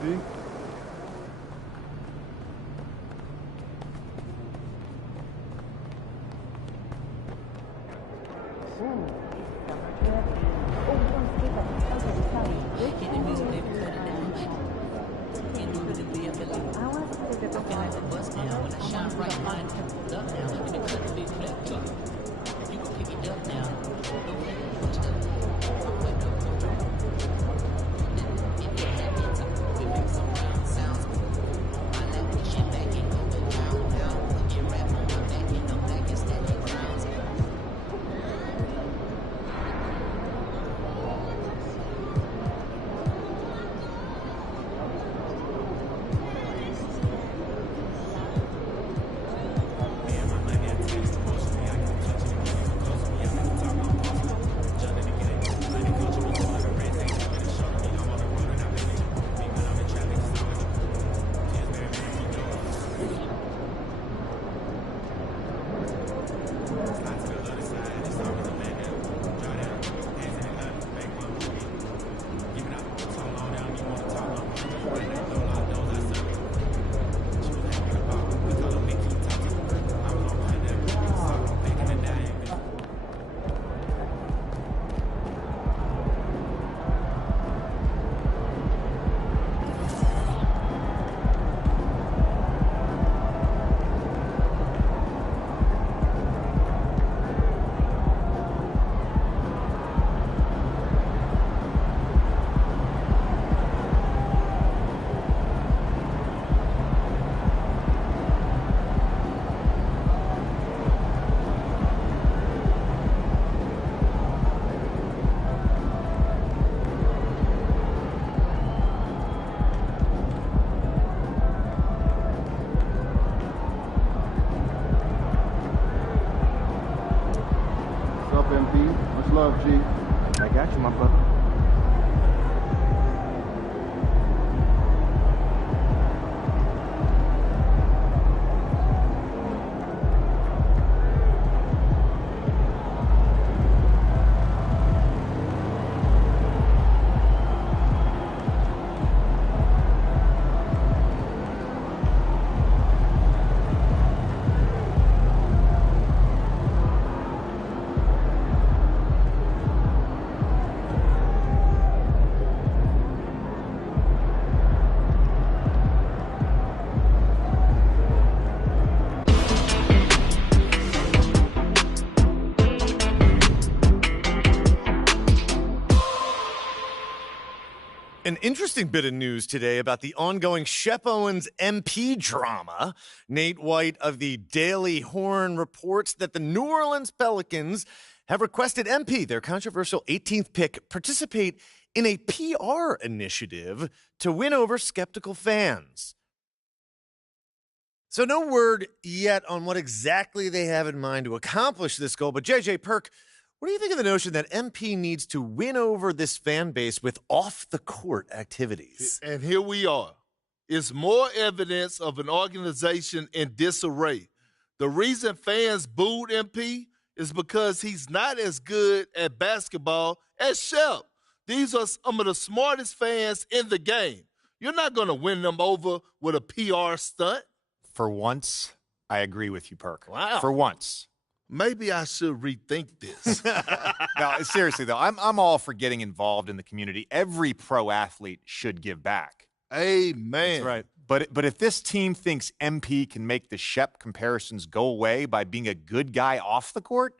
MP. Much love, G. I got you, my brother. An interesting bit of news today about the ongoing Shep Owens MP drama. Nate White of the Daily Horn reports that the New Orleans Pelicans have requested MP, their controversial 18th pick, participate in a PR initiative to win over skeptical fans. So no word yet on what exactly they have in mind to accomplish this goal, but JJ Perk, what do you think of the notion that MP needs to win over this fan base with off-the-court activities? And here we are. It's more evidence of an organization in disarray. The reason fans booed MP is because he's not as good at basketball as Shep. These are some of the smartest fans in the game. You're not going to win them over with a PR stunt. For once, I agree with you, Perk. Wow. For once. Maybe I should rethink this. No, seriously, though, I'm all for getting involved in the community. Every pro athlete should give back. Amen. That's right. But if this team thinks MP can make the Shep comparisons go away by being a good guy off the court,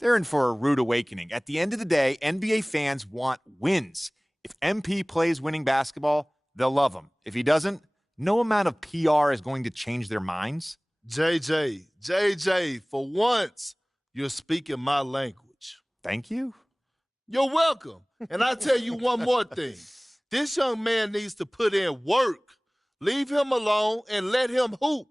they're in for a rude awakening. At the end of the day, NBA fans want wins. If MP plays winning basketball, they'll love him. If he doesn't, no amount of PR is going to change their minds. JJ, for once, you're speaking my language. Thank you. You're welcome. And I'll tell you one more thing. This young man needs to put in work. Leave him alone and let him hoop.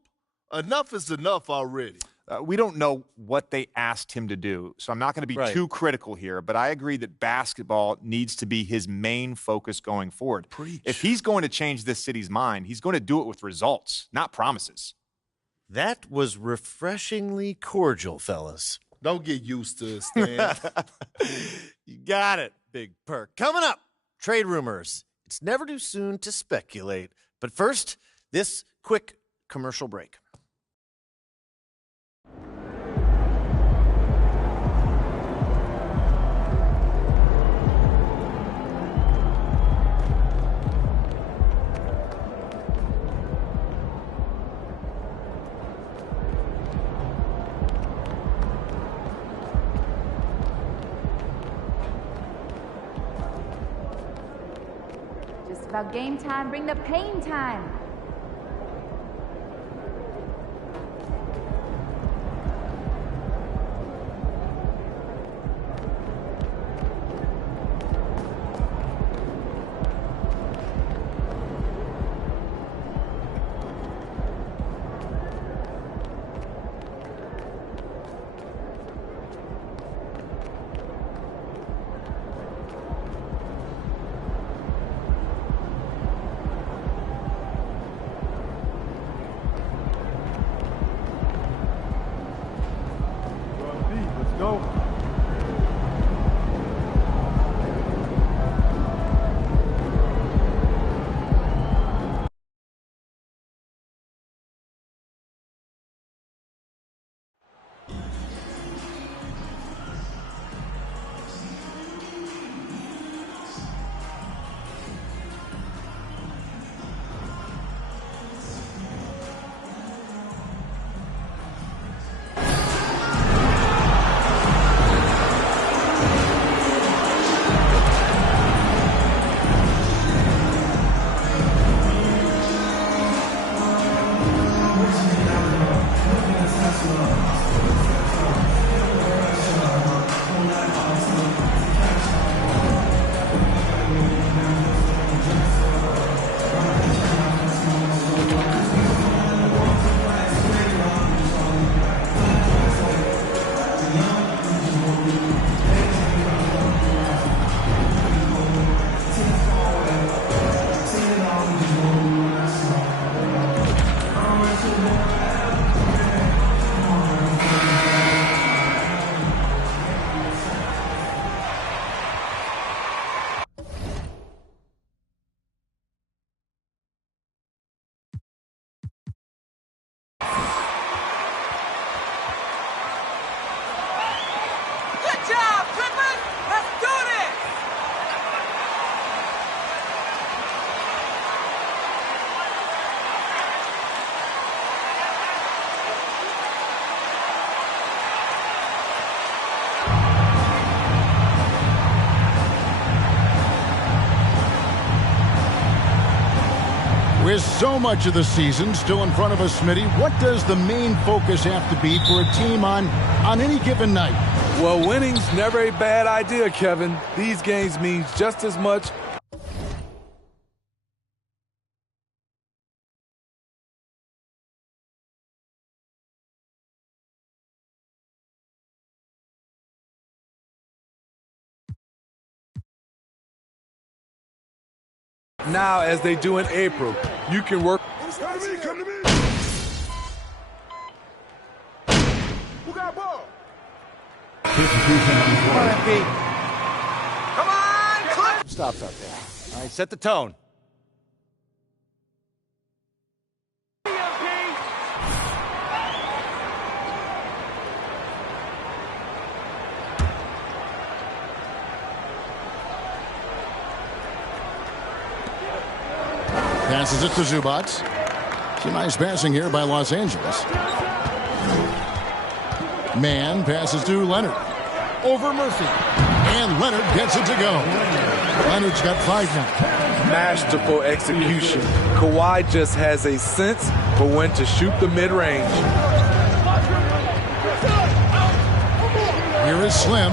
Enough is enough already. We don't know what they asked him to do, so I'm not going to be too critical here, but I agree that basketball needs to be his main focus going forward. Preach. If he's going to change this city's mind, he's going to do it with results, not promises. That was refreshingly cordial, fellas. Don't get used to it, Stan. You got it, Big Perk. Coming up, trade rumors It's never too soon to speculate. But first, this quick commercial break. Just about game time, bring the pain time. Let's go. With so much of the season still in front of us, Smitty, what does the main focus have to be for a team on any given night? Well, winning's never a bad idea, Kevin. These games mean just as much. Now, as they do in April, you can work. Come to me, come to me. Who got ball? Come on, Cliff! Stops out there. All right, set the tone. Passes it to Zubac. Some nice passing here by Los Angeles. Man passes to Leonard. Over Murphy. And Leonard gets it to go. Leonard's got 5 now. Masterful execution. Kawhi just has a sense for when to shoot the mid-range. Here is Slim.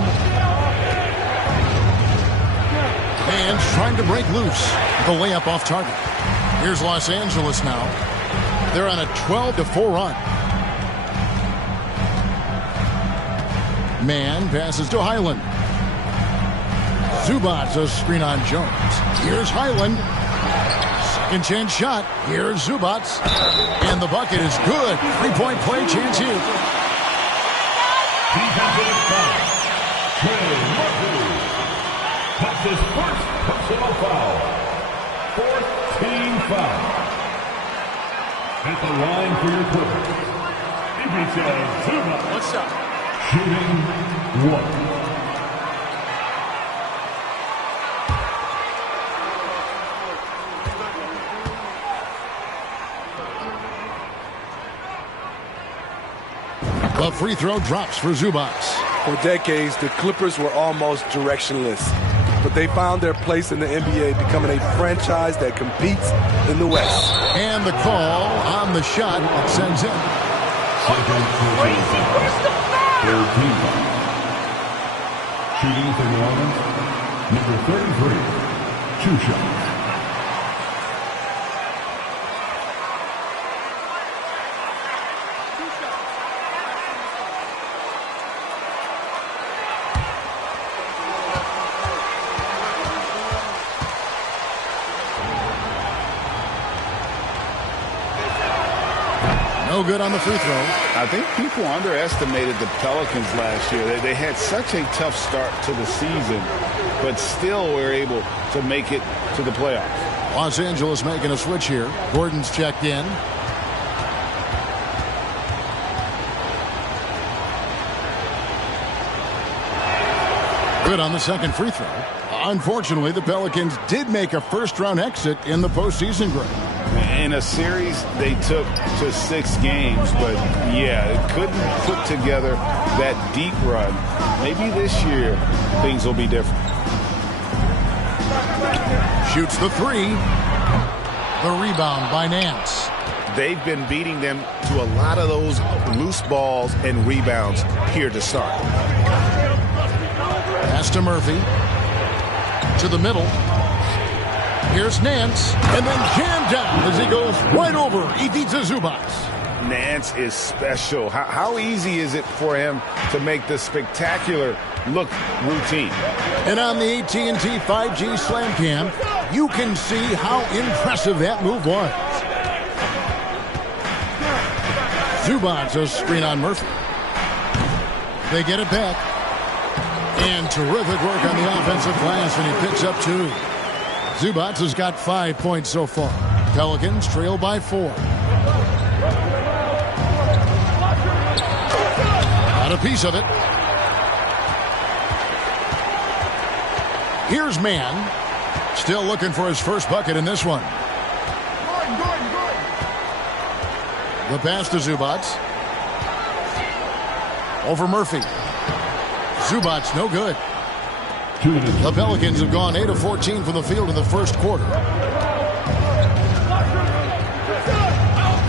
And trying to break loose. The layup off target. Here's Los Angeles now. They're on a 12-4 run. Man passes to Highland. Zubac, a screen on Jones. Here's Highland. Second chance shot. Here's Zubac. And the bucket is good. 3-point play chance here. Defensive foul. Trey Murphy. That's his first personal foul. foul. At the line for your Clippers, Ivica Zubac. One shot. Shooting one. The free throw drops for Zubac. For decades, the Clippers were almost directionless, but they found their place in the NBA, becoming a franchise that competes in the West. And the call on the shot that sends in. Crazy. Where's the foul? Third team foul. Shooting for New Orleans, number 33, 2 shots. No good on the free throw. I think people underestimated the Pelicans last year. They had such a tough start to the season, but still were able to make it to the playoffs. Los Angeles making a switch here. Gordon's checked in. Good on the second free throw. Unfortunately, the Pelicans did make a first-round exit in the postseason, Greg. In a series they took to 6 games, but yeah, couldn't put together that deep run. Maybe this year things will be different. Shoots the 3. The rebound by Nance. They've been beating them to a lot of those loose balls and rebounds here to start. Pass to Murphy. To the middle. Here's Nance, and then jammed down as he goes right over Ivica Zubac. Nance is special. How easy is it for him to make the spectacular look routine? And on the AT&T 5G Slam Cam, you can see how impressive that move was. Zubac a screen on Murphy. They get it back. And terrific work on the offensive glass, and he picks up 2. Zubac has got 5 points so far. Pelicans trail by 4. Got a piece of it. Here's Mann. Still looking for his first bucket in this one. The pass to Zubac. Over Murphy. Zubac no good. The Pelicans have gone 8 of 14 from the field in the first quarter.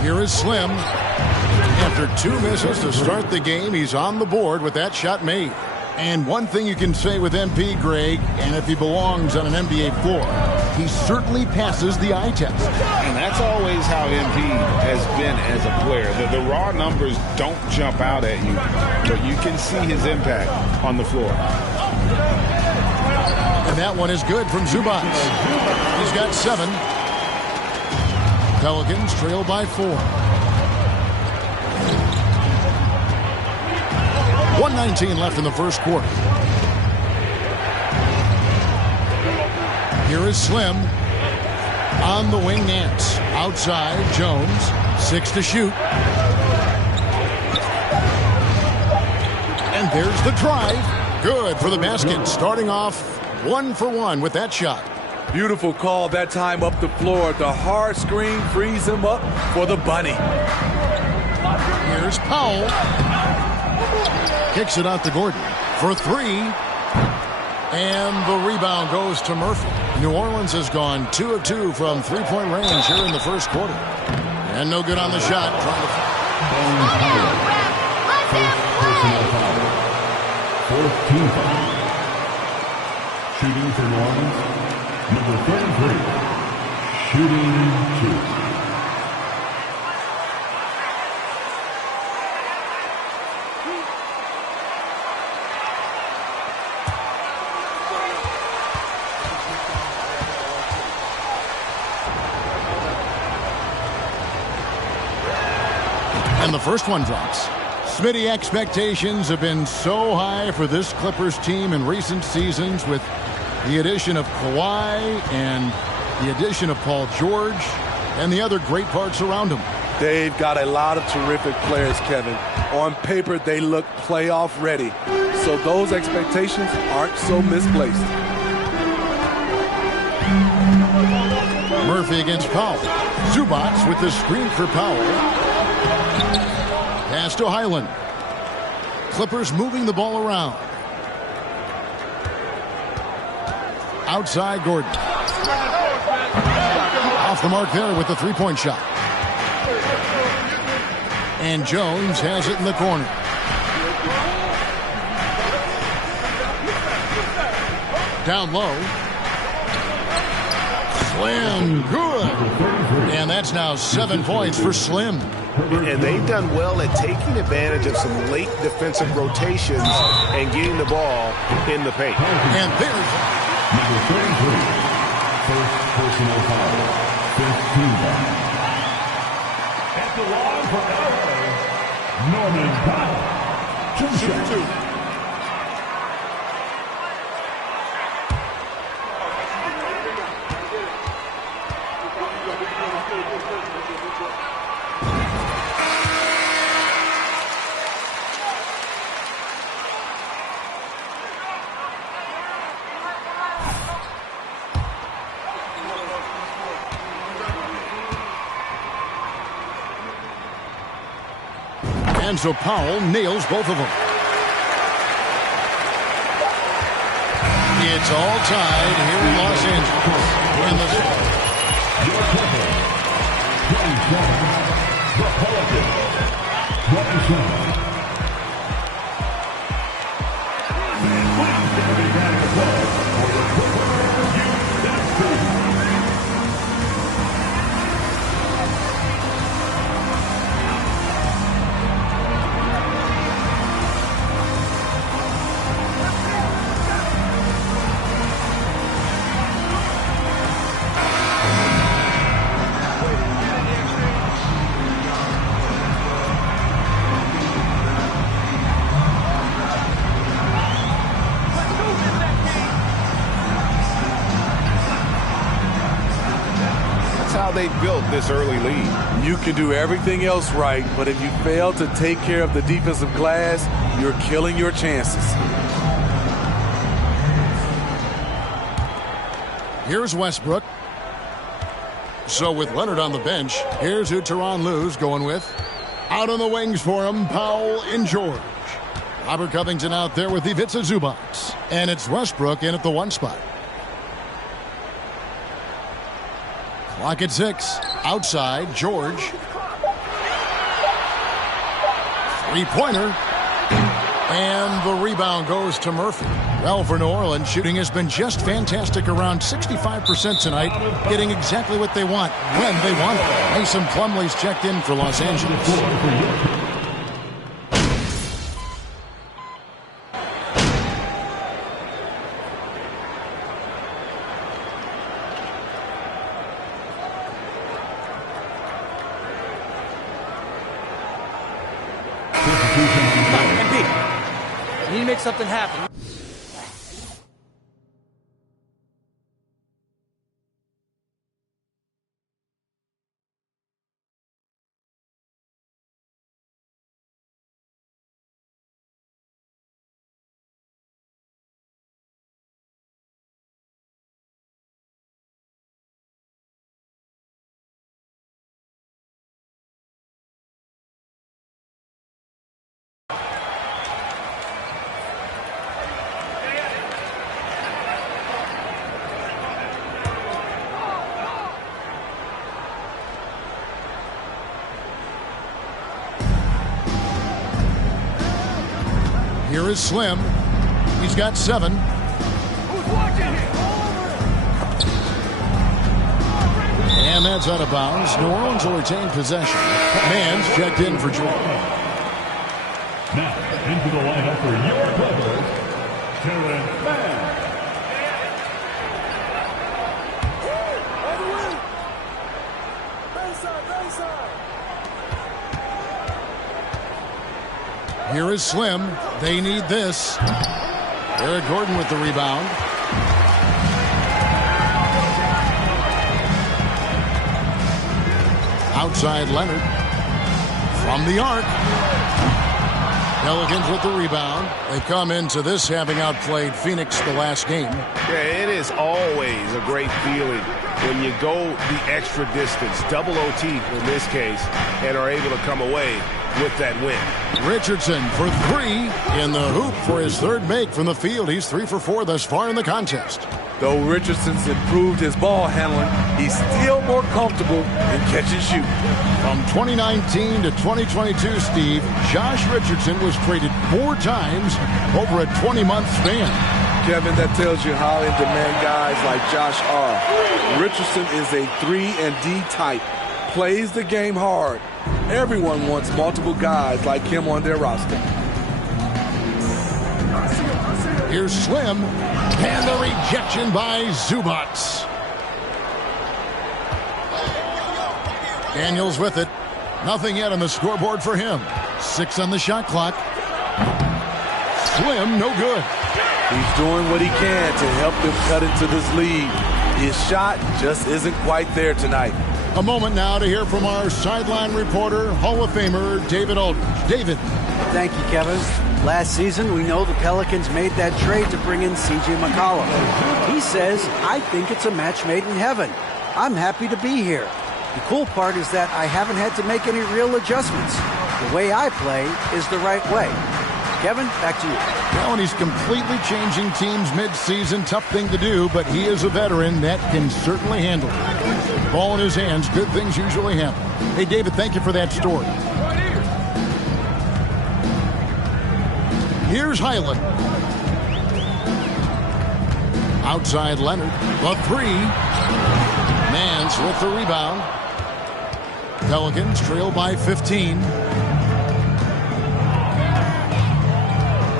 Here is Slim. After 2 misses to start the game, he's on the board with that shot made. And one thing you can say with MP, Greg, and if he belongs on an NBA floor, he certainly passes the eye test. And that's always how MP has been as a player. The raw numbers don't jump out at you, but you can see his impact on the floor. And that one is good from Zubac. He's got 7. Pelicans trail by 4. 1:19 left in the first quarter. Here is Slim. On the wing, Nance. Outside, Jones. 6 to shoot. And there's the drive. Good for the basket. Starting off 1 for 1 with that shot. Beautiful call that time up the floor. The hard screen frees him up for the bunny. Here's Powell. Kicks it out to Gordon for 3. And the rebound goes to Murphy. New Orleans has gone 2 of 2 from 3-point range here in the first quarter. And no good on the shot. Fourth team foul. Shooting for New Orleans, number 33. Shooting 2. And the first one drops. Smitty, expectations have been so high for this Clippers team in recent seasons with the addition of Kawhi and the addition of Paul George. and the other great parts around him. They've got a lot of terrific players, Kevin. On paper, they look playoff ready. So those expectations aren't so misplaced. Murphy against Powell. Zubac with the screen for Powell. Pass to Highland. Clippers moving the ball around. Outside Gordon. Off the mark there with the three-point shot. And Jones has it in the corner. Down low. Slim, good. And that's now 7 points for Slim. And they've done well at taking advantage of some late defensive rotations and getting the ball in the paint. And there's Number 33, first personal foul, 15. At the line for LA, Norman Powell. Two shots. And so Powell nails both of them. It's all tied here in Los Angeles. In the They built this early lead. You can do everything else right, but if you fail to take care of the defensive glass, you're killing your chances. Here's Westbrook. So with Leonard on the bench, here's who Tyronn Lue's going with. Out on the wings for him, Powell and George. Robert Covington out there with Ivica Zubac. And it's Westbrook in at the one spot. Clock at 6. Outside, George. Three-pointer. And the rebound goes to Murphy. Well, for New Orleans, shooting has been just fantastic, around 65% tonight, getting exactly what they want, when they want it. Mason Plumlee's checked in for Los Angeles. You need to make something happen. Here is Slim. He's got 7. And that's out of bounds. New Orleans will retain possession. Mann's checked in for Jordan. Now, into the lineup for your Clippers, Terrence Mann. Here is Slim. They need this. Eric Gordon with the rebound. Outside Leonard. From the arc. Pelicans with the rebound. They come into this having outplayed Phoenix the last game. Yeah, it is always a great feeling when you go the extra distance, double OT in this case, and are able to come away with that win. Richardson for three in the hoop for his third make from the field. He's 3 for 4 thus far in the contest. Though Richardson's improved his ball handling, he's still more comfortable in catch and shoot. From 2019 to 2022, Steve, Josh Richardson was traded 4 times over a 20-month span. Kevin, that tells you how in demand guys like Josh are. Richardson is a 3-and-D type, plays the game hard. Everyone wants multiple guys like him on their roster. Here's Slim, and the rejection by Zubac. Daniels with it. Nothing yet on the scoreboard for him. 6 on the shot clock. Slim, no good. He's doing what he can to help them cut into this lead. His shot just isn't quite there tonight. A moment now to hear from our sideline reporter, Hall of Famer David Aldridge. David. Thank you, Kevin. Last season, we know the Pelicans made that trade to bring in C.J. McCollum. He says, I think it's a match made in heaven. I'm happy to be here. The cool part is that I haven't had to make any real adjustments. The way I play is the right way. Kevin, back to you. Well, and he's completely changing teams mid-season. Tough thing to do, but he is a veteran that can certainly handle it. Ball in his hands, good things usually happen. Hey, David, thank you for that story. Here's Highland. Outside Leonard. The 3. Nance with the rebound. Pelicans trail by 15.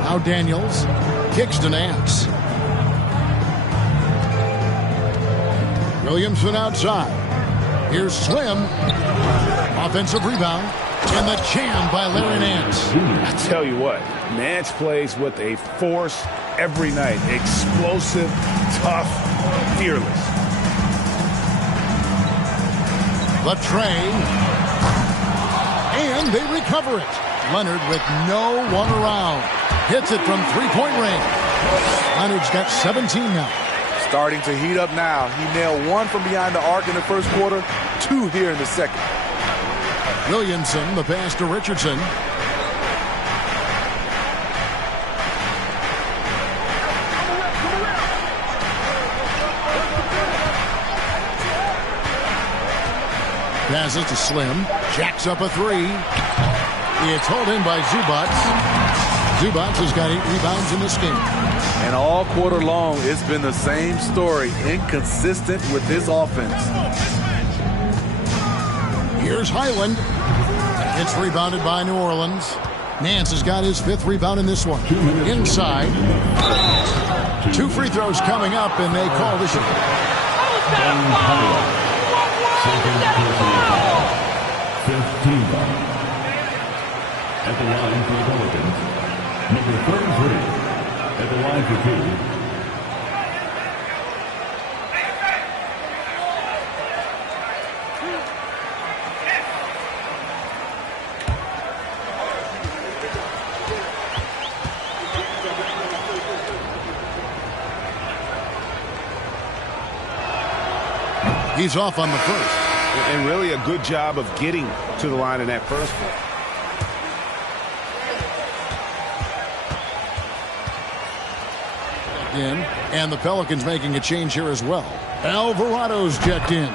Now Daniels kicks to Nance. Williamson outside. Here's Slim. Offensive rebound. And the jam by Larry Nance. I tell you what, Nance plays with a force every night. Explosive, tough, fearless. The tray. And they recover it. Leonard with no one around. Hits it from three-point range. Leonard's got 17 now. Starting to heat up now. He nailed 1 from behind the arc in the first quarter, 2 here in the second. Williamson, the pass to Richardson. Passes to Slim. Jacks up a 3. It's hauled in by Zubac. Zubac has got 8 rebounds in this game. And all quarter long, it's been the same story. Inconsistent with his offense. Here's Highland. It's rebounded by New Orleans. Nance has got his 5th rebound in this one. Inside. 2 free throws coming up, and they call the shot. At the line for the Pelicans, number 33. At the line for 2. He's off on the first. And really a good job of getting to the line in that first one. And the Pelicans making a change here as well. Alvarado's checked in.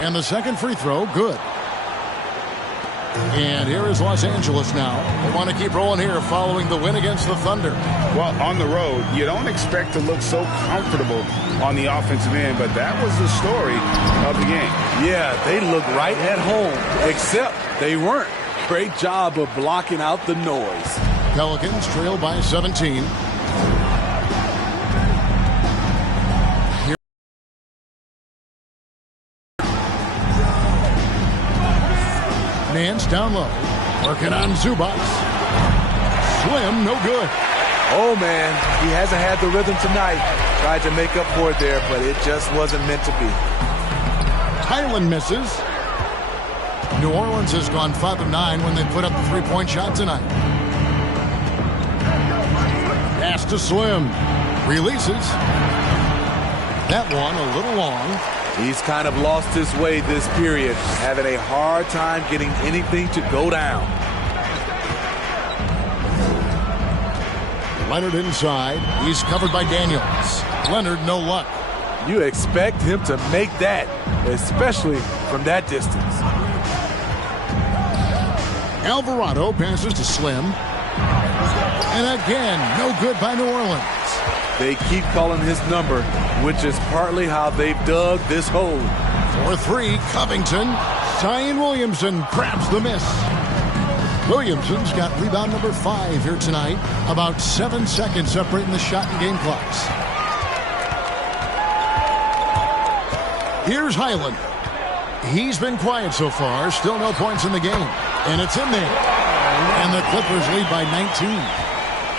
And the second free throw, good. And here is Los Angeles now. They want to keep rolling here following the win against the Thunder. Well, on the road, you don't expect to look so comfortable on the offensive end, but that was the story of the game. Yeah, they look right at home, except they weren't. Great job of blocking out the noise. Pelicans trail by 17. Nance down low. Working on Zubac. Slim, no good. Oh, man. He hasn't had the rhythm tonight. Tried to make up for it there, but it just wasn't meant to be. Highland misses. New Orleans has gone 5 of 9 when they put up the three-point shot tonight. Pass to Slim. Releases. That one a little long. He's kind of lost his way this period, having a hard time getting anything to go down. Leonard inside. He's covered by Daniels. Leonard, no luck. You expect him to make that, especially from that distance. Alvarado passes to Slim. And again, no good by New Orleans. They keep calling his number, which is partly how they've dug this hole. For three, Covington. Zion Williamson grabs the miss. Williamson's got rebound number 5 here tonight. About 7 seconds separating the shot and game clocks. Here's Highland. He's been quiet so far. Still no points in the game. And it's in there. And the Clippers lead by 19.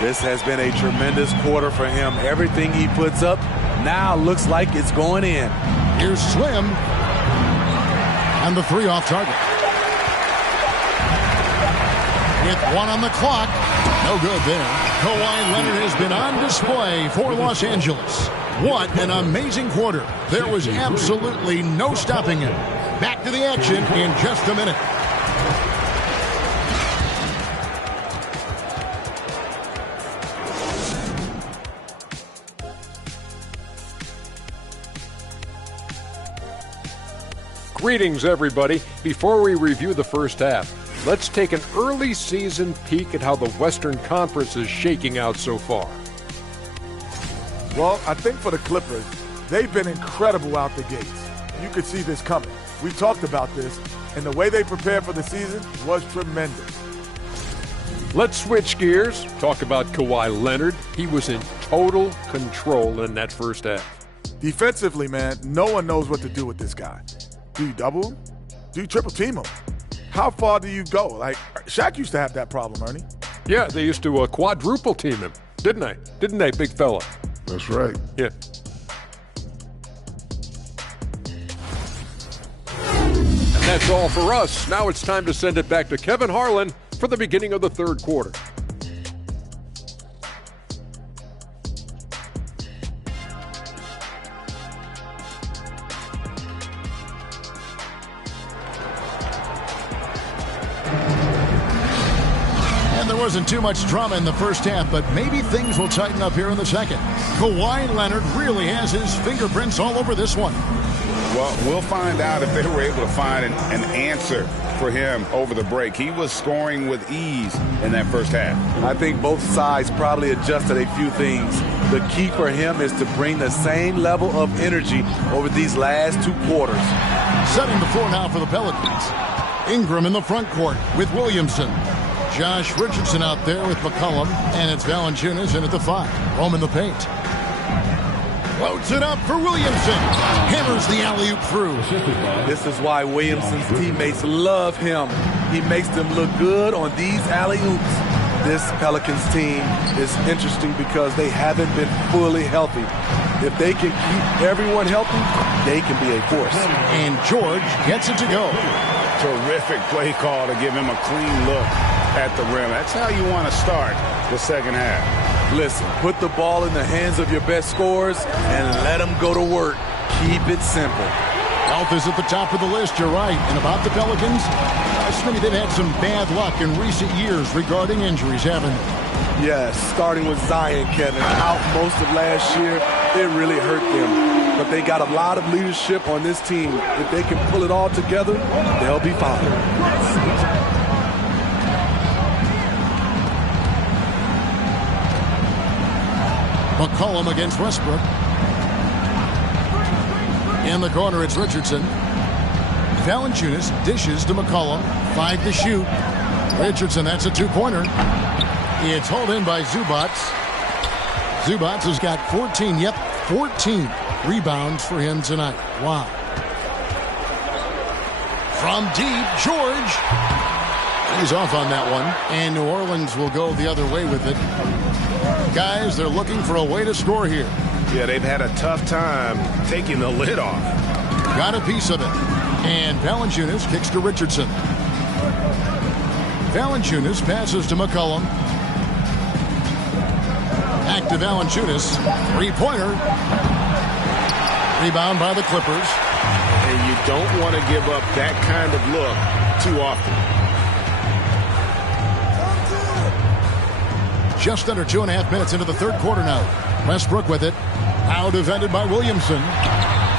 This has been a tremendous quarter for him. Everything he puts up now looks like it's going in. Here's Slim. And the 3 off target. With 1 on the clock. No good there. Kawhi Leonard has been on display for Los Angeles. What an amazing quarter. There was absolutely no stopping him. Back to the action in just a minute. Greetings, everybody. Before we review the first half, let's take an early season peek at how the Western Conference is shaking out so far. Well, I think for the Clippers, they've been incredible out the gates. You could see this coming. We talked about this, and the way they prepared for the season was tremendous. Let's switch gears, talk about Kawhi Leonard. He was in total control in that first half. Defensively, man, no one knows what to do with this guy. Do you double him? Do you triple team him? How far do you go? Like, Shaq used to have that problem, Ernie. Yeah, they used to quadruple team him, didn't they? Didn't they, big fella? That's right. Yeah. And that's all for us. Now it's time to send it back to Kevin Harlan for the beginning of the third quarter. Wasn't too much drama in the first half, but maybe things will tighten up here in the second. Kawhi Leonard really has his fingerprints all over this one. Well, we'll find out if they were able to find an answer for him over the break. He was scoring with ease in that first half. I think both sides probably adjusted a few things. The key for him is to bring the same level of energy over these last 2 quarters. Setting the floor now for the Pelicans. Ingram in the front court with Williamson. Josh Richardson out there with McCollum, and it's Valanciunas in at the 5. Home in the paint. Floats it up for Williamson. Hammers the alley-oop through. This is why Williamson's teammates love him. He makes them look good on these alley-oops. This Pelicans team is interesting because they haven't been fully healthy. If they can keep everyone healthy, they can be a force. And George gets it to go. Terrific play call to give him a clean look at the rim. That's how you want to start the second half. Listen, put the ball in the hands of your best scorers and let them go to work. Keep it simple. Health is at the top of the list, you're right. And about the Pelicans, Smitty, they've had some bad luck in recent years regarding injuries, haven't they? Yes, starting with Zion, Kevin, out most of last year, it really hurt them. But they got a lot of leadership on this team. If they can pull it all together, they'll be fine. McCollum against Westbrook. In the corner, it's Richardson. Valanciunas dishes to McCollum. 5 to shoot. Richardson, that's a 2-pointer. It's hauled in by Zubac. Zubac has got 14 rebounds for him tonight. Wow. From deep, George. He's off on that one. And New Orleans will go the other way with it. Guys, they're looking for a way to score here. Yeah, they've had a tough time taking the lid off. Got a piece of it. And Valanciunas kicks to Richardson. Valanciunas passes to McCollum. Back to Valanciunas. Three-pointer. Rebound by the Clippers. And you don't want to give up that kind of look too often. Just under 2.5 minutes into the third quarter now. Westbrook with it. Now defended by Williamson.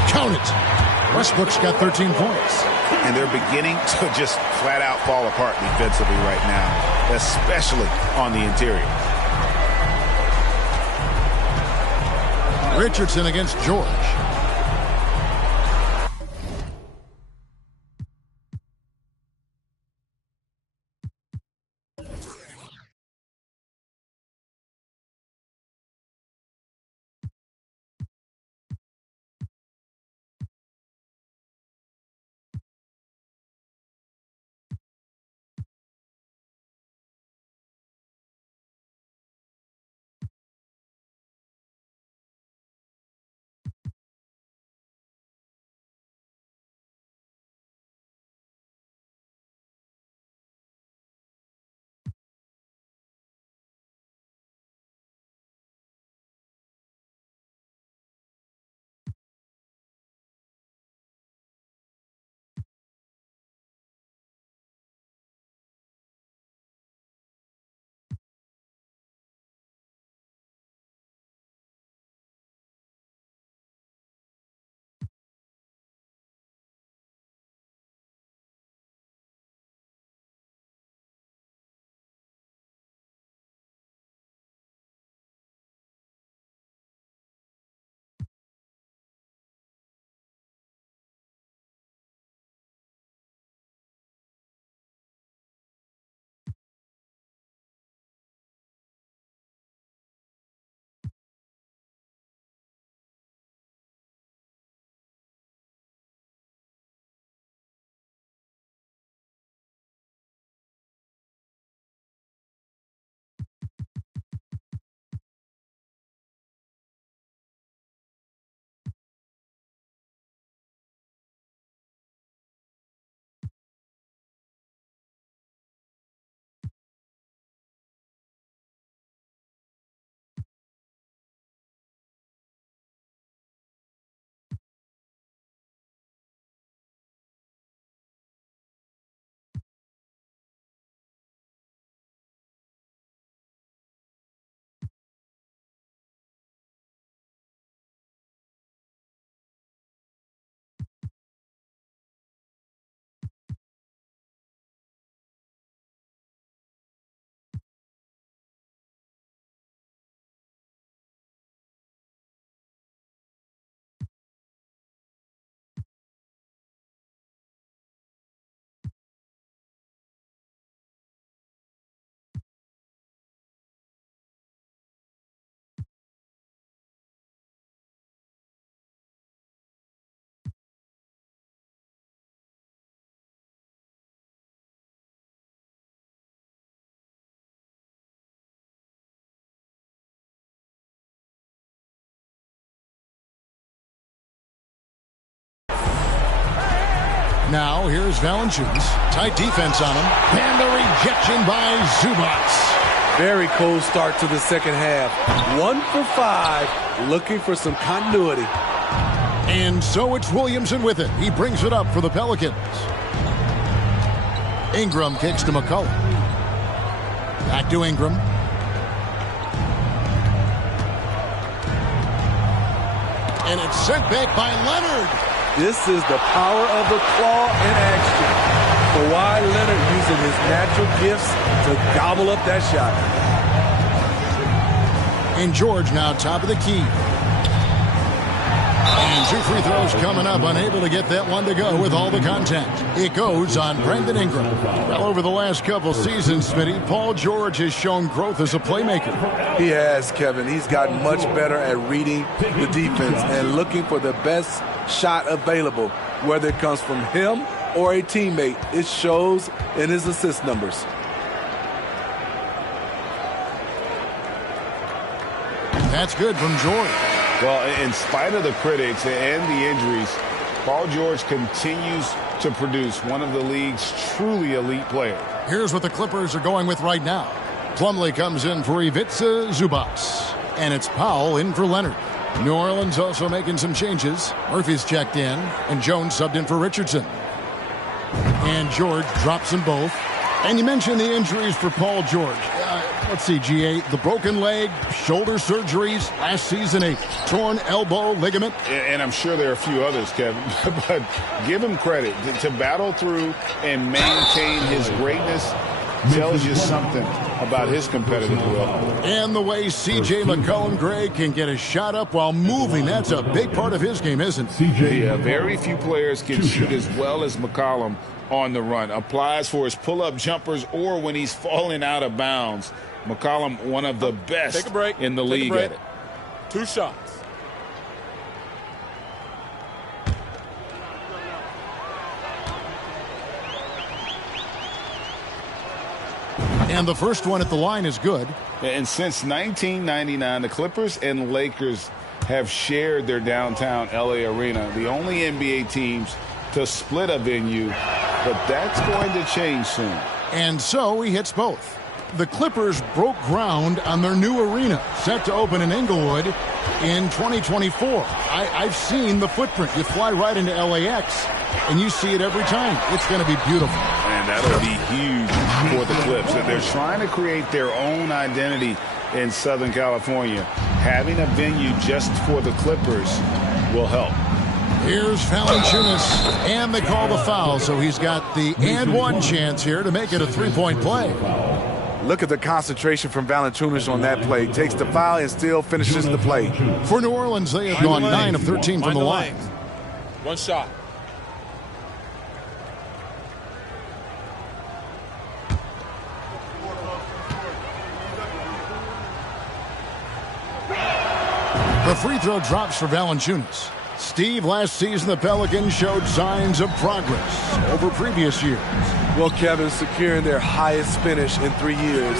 Count it. Westbrook's got 13 points. And they're beginning to just flat out fall apart defensively right now, especially on the interior. Richardson against George. Now, here's Valanciunas. Tight defense on him. And the rejection by Zubac. Very cold start to the second half. 1 for 5, looking for some continuity. And so it's Williamson with it. He brings it up for the Pelicans. Ingram kicks to McCollum. Back to Ingram. And it's sent back by Leonard. This is the power of the claw in action. Kawhi Leonard using his natural gifts to gobble up that shot. And George now top of the key. And 2 free throws coming up, unable to get that one to go with all the contact. It goes on Brandon Ingram. Well, over the last couple seasons, Smitty, Paul George has shown growth as a playmaker. He has, Kevin. He's gotten much better at reading the defense and looking for the best shot available, whether it comes from him or a teammate. It shows in his assist numbers. That's good from George. Well, in spite of the critics and the injuries, Paul George continues to produce one of the league's truly elite players. Here's what the Clippers are going with right now. Plumlee comes in for Ivica Zubac, and it's Powell in for Leonard. New Orleans also making some changes. Murphy's checked in, and Jones subbed in for Richardson. And George drops them both. And you mentioned the injuries for Paul George. Let's see, GA, the broken leg, shoulder surgeries, last season a torn elbow ligament. And I'm sure there are a few others, Kevin, but give him credit. To battle through and maintain his greatness tells you something about his competitive will. And the way C.J. McCollum, Greg, can get a shot up while moving, that's a big part of his game, isn't it? Yeah, very few players can shoot as well as McCollum on the run. Applies for his pull-up jumpers or when he's falling out of bounds. McCollum, one of the best in the league at it. 2 shots. And the first one at the line is good. And since 1999, the Clippers and Lakers have shared their downtown L.A. arena, the only NBA teams to split a venue, but that's going to change soon. And so he hits both. The Clippers broke ground on their new arena, set to open in Inglewood in 2024. I've seen the footprint. You fly right into LAX, and you see it every time. It's going to be beautiful. And that'll be huge for the Clips. And they're trying to create their own identity in Southern California. Having a venue just for the Clippers will help. Here's Valanciunas, and they call the foul, so he's got the and one chance here to make it a 3-point play. Look at the concentration from Valanciunas on that play. Takes the foul and still finishes the play. For New Orleans, they have gone 9 of 13 from the line. 1 shot. The free throw drops for Valanciunas. Steve, last season the Pelicans showed signs of progress over previous years. Well, Kevin, securing their highest finish in 3 years.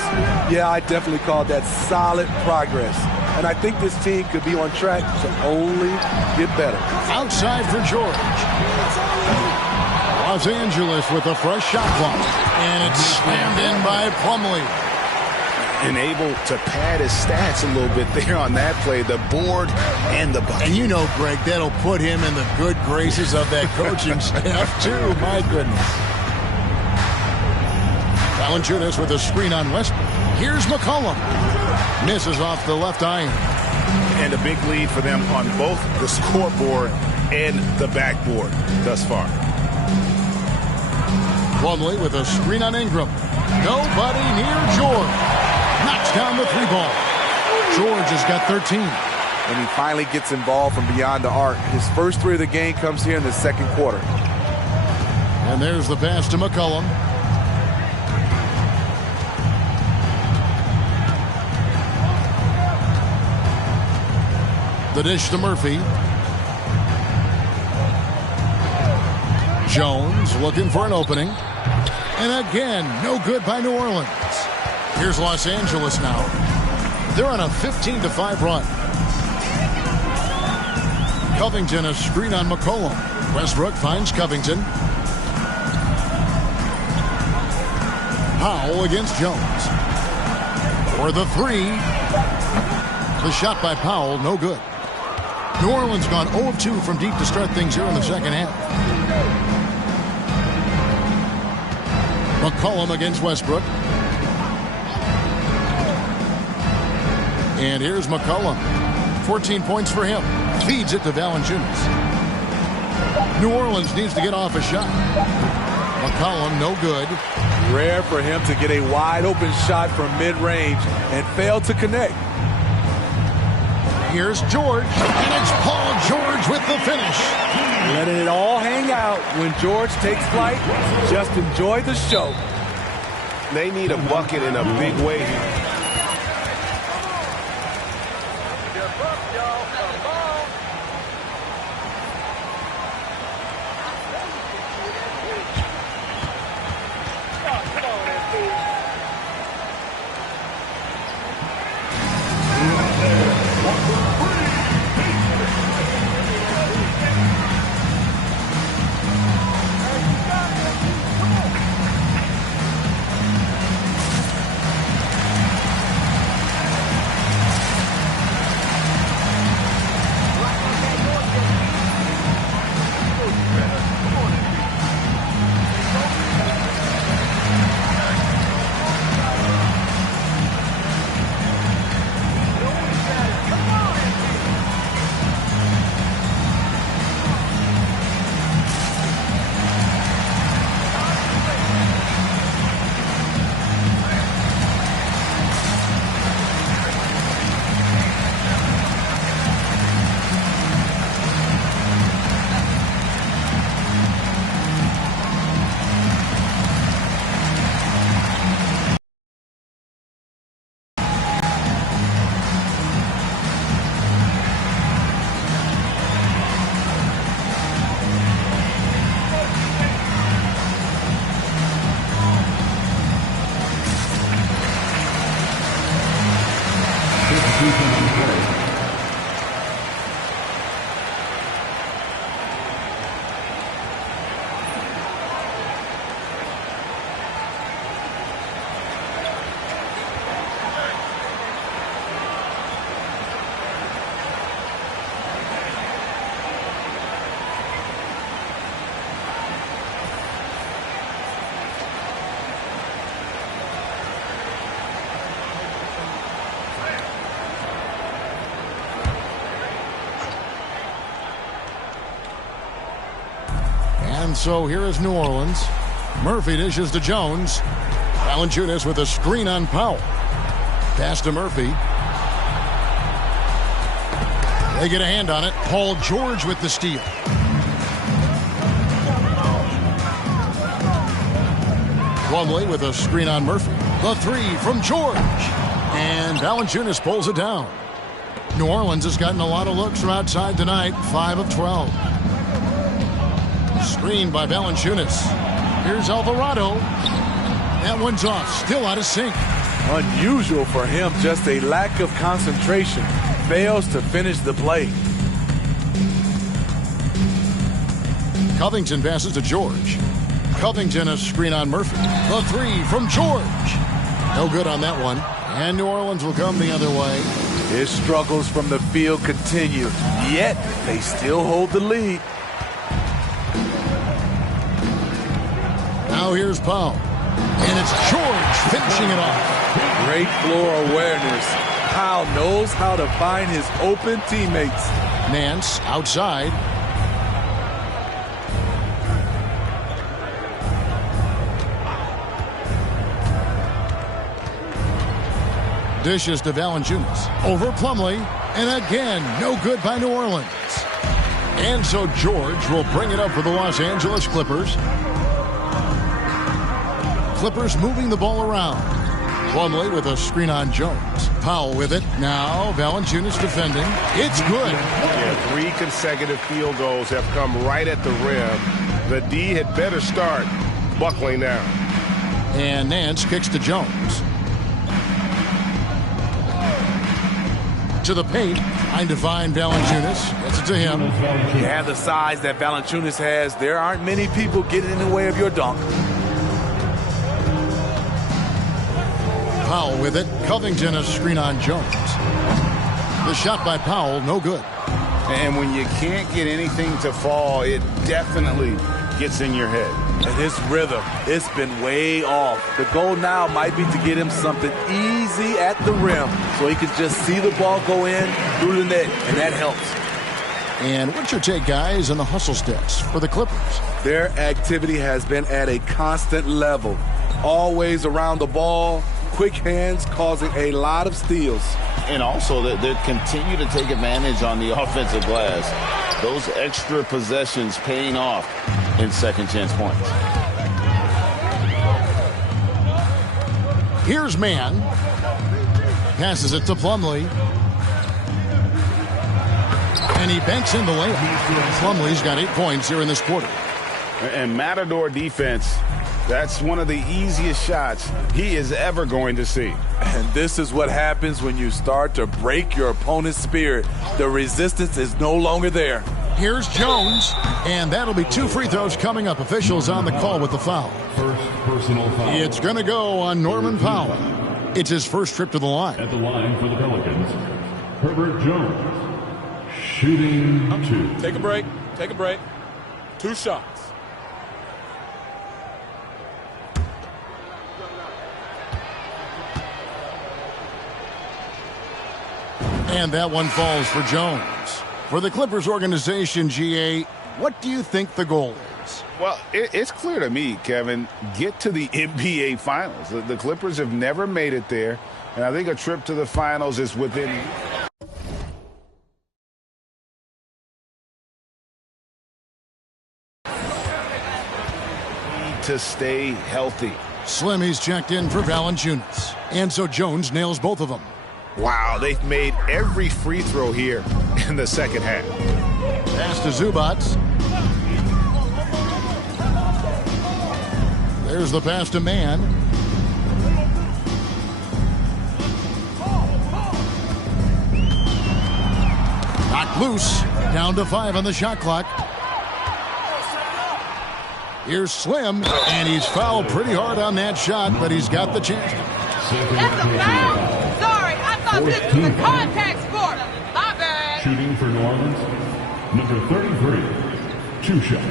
Yeah, I definitely call that solid progress. And I think this team could be on track to only get better. Outside for George. Los Angeles with a fresh shot clock. And it's slammed in by Plumlee. And able to pad his stats a little bit there on that play, the board and the bucket. And you know, Greg, that'll put him in the good graces of that coaching staff, too. My goodness. Valanciunas with a screen on Westbrook. Here's McCollum. Misses off the left iron. And a big lead for them on both the scoreboard and the backboard thus far. Plumlee with a screen on Ingram. Nobody near George. Knocks down the 3-ball. George has got 13. And he finally gets involved from beyond the arc. His first 3 of the game comes here in the second quarter. And there's the pass to McCollum. The dish to Murphy. Jones looking for an opening. And again, no good by New Orleans. Here's Los Angeles now. They're on a 15-5 run. Covington a screen on McCollum. Westbrook finds Covington. Powell against Jones. For the 3. The shot by Powell, no good. New Orleans gone 0 of 2 from deep to start things here in the second half. McCollum against Westbrook. And here's McCollum. 14 points for him. Feeds it to Valanciunas. New Orleans needs to get off a shot. McCollum, no good. Rare for him to get a wide open shot from mid-range and fail to connect. Here's George. And it's Paul George with the finish. Letting it all hang out when George takes flight. Just enjoy the show. They need a bucket in a big way here. And so here is New Orleans. Murphy dishes to Jones. Valanciunas with a screen on Powell. Pass to Murphy. They get a hand on it. Paul George with the steal. Plumlee with a screen on Murphy. The three from George. And Valanciunas pulls it down. New Orleans has gotten a lot of looks from outside tonight. 5 of 12. Screened by Valanciunas. Here's Alvarado. That one's off. Still out of sync. Unusual for him. Just a lack of concentration. Fails to finish the play. Covington passes to George. Covington a screen on Murphy. The three from George. No good on that one. And New Orleans will come the other way. His struggles from the field continue. Yet they still hold the lead. Now here's Powell. And it's George finishing it off. Great floor awareness. Powell knows how to find his open teammates. Nance outside. Dishes to Valanciunas. Over Plumlee. And again, no good by New Orleans. And so George will bring it up for the Los Angeles Clippers. Clippers moving the ball around. Plumlee with a screen on Jones. Powell with it. Now Valanciunas defending. It's good. Yeah, 3 consecutive field goals have come right at the rim. The D had better start buckling down. And Nance kicks to Jones. To the paint. Trying to find Valanciunas. Gets it to him. You have the size that Valanciunas has. There aren't many people getting in the way of your dunk. Powell with it. Covington a screen on Jones. The shot by Powell, no good. And when you can't get anything to fall, it definitely gets in your head. And his rhythm, it's been way off. The goal now might be to get him something easy at the rim so he can just see the ball go in through the net, and that helps. And what's your take, guys, on the hustle stats for the Clippers? Their activity has been at a constant level. Always around the ball. Quick hands causing a lot of steals. And also, they continue to take advantage on the offensive glass. Those extra possessions paying off in second chance points. Here's Mann. Passes it to Plumlee. And he banks in the layup. Plumlee's got 8 points here in this quarter. And Matador defense, that's one of the easiest shots he is ever going to see. And this is what happens when you start to break your opponent's spirit. The resistance is no longer there. Here's Jones, and that'll be 2 free throws coming up. Officials on the call with the foul. First personal foul. It's going to go on Norman Powell. It's his first trip to the line. At the line for the Pelicans, Herbert Jones, shooting 2. Take a break. Take a break. 2 shots. And that one falls for Jones. For the Clippers organization, GA, what do you think the goal is? Well, it's clear to me, Kevin, get to the NBA Finals. The Clippers have never made it there, and I think a trip to the Finals is within to stay healthy. Slimmy's checked in for Valanciunas. And so Jones nails both of them. Wow, they've made every free throw here in the second half. Pass to Zubac. There's the pass to Mann. Knocked loose. Down to 5 on the shot clock. Here's Slim, and he's fouled pretty hard on that shot, but he's got the chance. That's a foul. Sorry, I thought this was a contact sport. My bad. Shooting for New Orleans, number 33, 2 shots.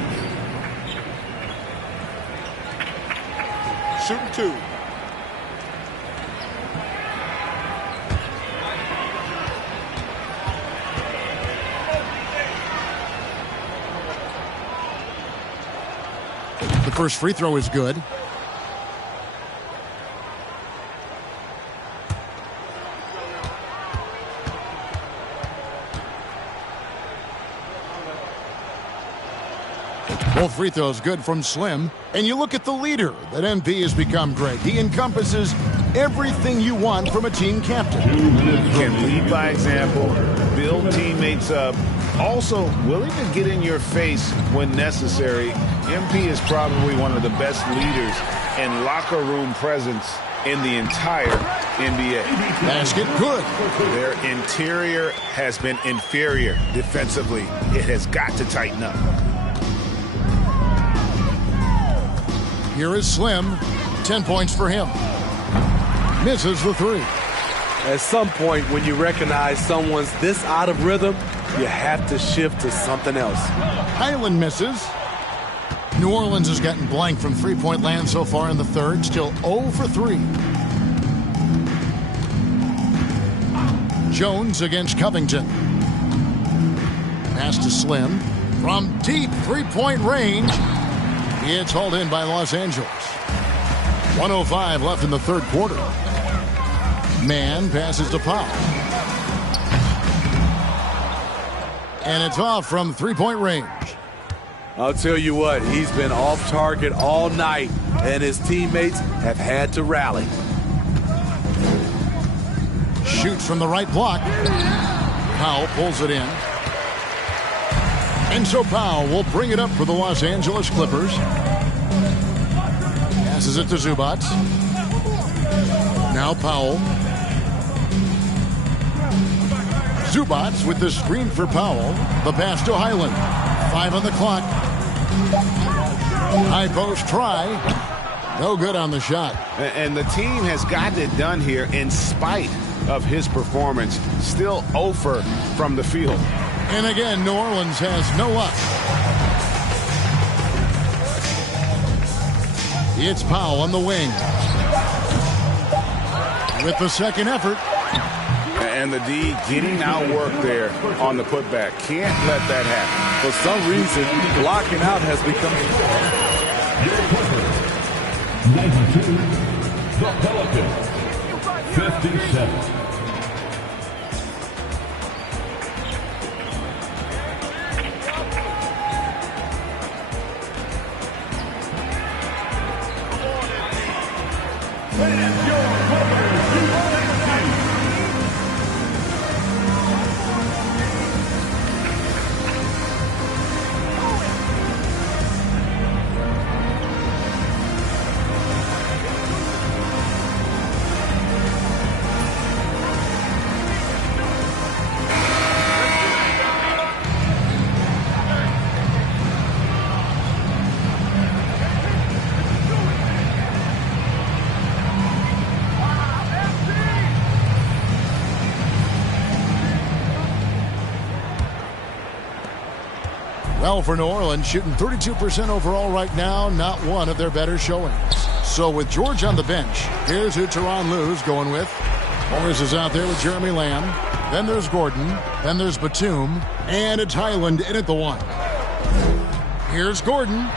Shooting 2. First free throw is good. Both free throws good from Slim. And you look at the leader that MP has become, Greg. He encompasses everything you want from a team captain. Can lead by example, build teammates up, also willing to get in your face when necessary. MP is probably one of the best leaders and locker room presence in the entire NBA. Basket good. Their interior has been inferior defensively. It has got to tighten up. Here is Slim. 10 points for him. Misses the three. At some point, when you recognize someone's this out of rhythm, you have to shift to something else. Highland misses. New Orleans has gotten blank from three-point land so far in the third. Still 0 for 3. Jones against Covington. Pass to Slim. From deep three-point range. It's hauled in by Los Angeles. 1:05 left in the third quarter. Mann passes to Powell. And it's off from three-point range. I'll tell you what, he's been off target all night, and his teammates have had to rally. Shoots from the right block. Powell pulls it in. And so Powell will bring it up for the Los Angeles Clippers. Passes it to Zubac. Now Powell. Zubac with the screen for Powell. The pass to Highland. 5 on the clock. High post try. No good on the shot. And the team has gotten it done here in spite of his performance. Still 0 from the field. And again, New Orleans has no luck. It's Powell on the wing. With the second effort. And the D getting outworked there on the putback. Can't let that happen. For some reason, blocking out has become... 92, the Pelicans, 57. Well, for New Orleans, shooting 32% overall right now, not one of their better showings. So with George on the bench, here's who Tyronn Lue's going with. Morris is out there with Jeremy Lamb. Then there's Gordon. Then there's Batum. And it's Highland in at the one. Here's Gordon.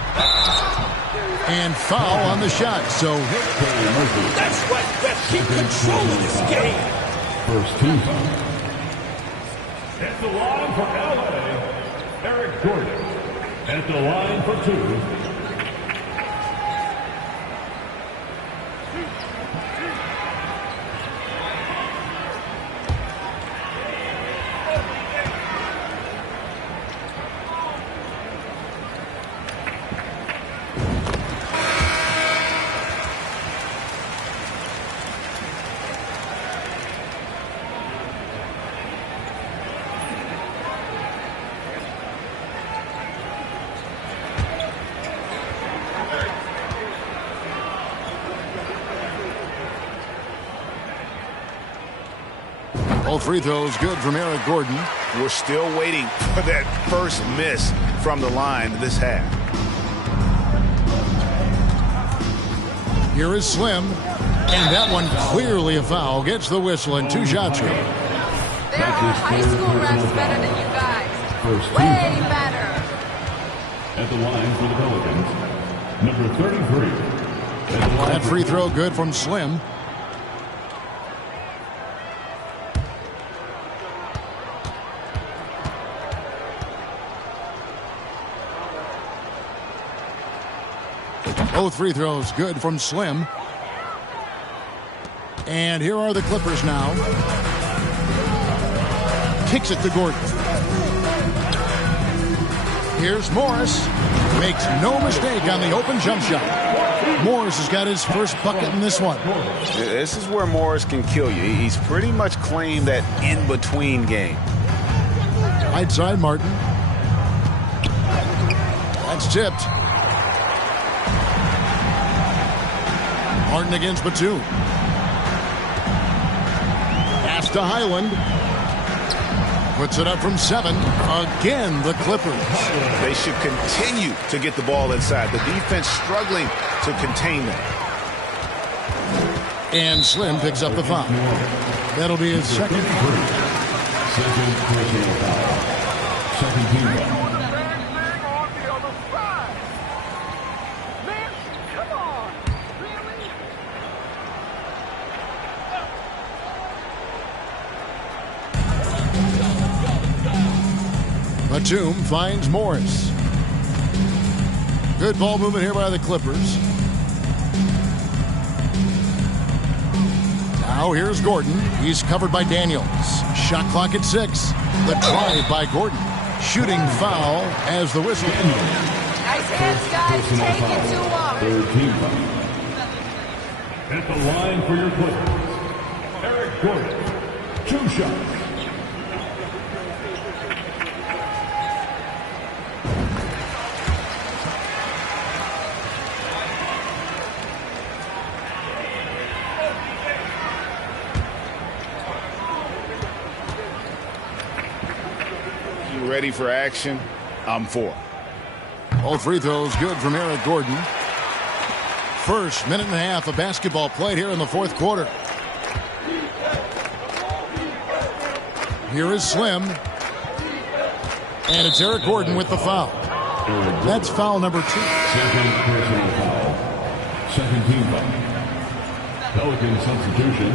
And foul on the shot. So that's right, Beth. Keep control of this game. First team foul. At the line for LA, Eric Gordon. At the line for two. All free throws good from Eric Gordon. We're still waiting for that first miss from the line this half. Here is Slim. And that one clearly a foul. Gets the whistle and 2 shots here. There are high school refs better than you guys. Way better. At the line for the Pelicans, Number 33. That free throw good from Slim. Both free throws good from Slim. And here are the Clippers now. Kicks it to Gordon. Here's Morris. Makes no mistake on the open jump shot. Morris has got his first bucket in this one. This is where Morris can kill you. He's pretty much claimed that in-between game. Right side, Martin. That's tipped. Martin against Batum. Pass to Highland. Puts it up from 7. Again, the Clippers. They should continue to get the ball inside. The defense struggling to contain them. And Slim picks up the foul. That'll be his second. Second personal foul. Second team foul. Batum finds Morris. Good ball movement here by the Clippers. Now here's Gordon. He's covered by Daniels. Shot clock at 6. The drive by Gordon. Shooting foul as the whistle. Nice hands, guys. Take it too long. Third team foul. At the line for your Clippers, Eric Gordon. 2 shots. Ready for action? I'm for. All free throws good from Eric Gordon. First minute and a half of basketball played here in the fourth quarter. Here is Slim. And it's Eric Gordon with the foul. That's foul number 2. Second personal foul. Second team foul. Pelican substitution,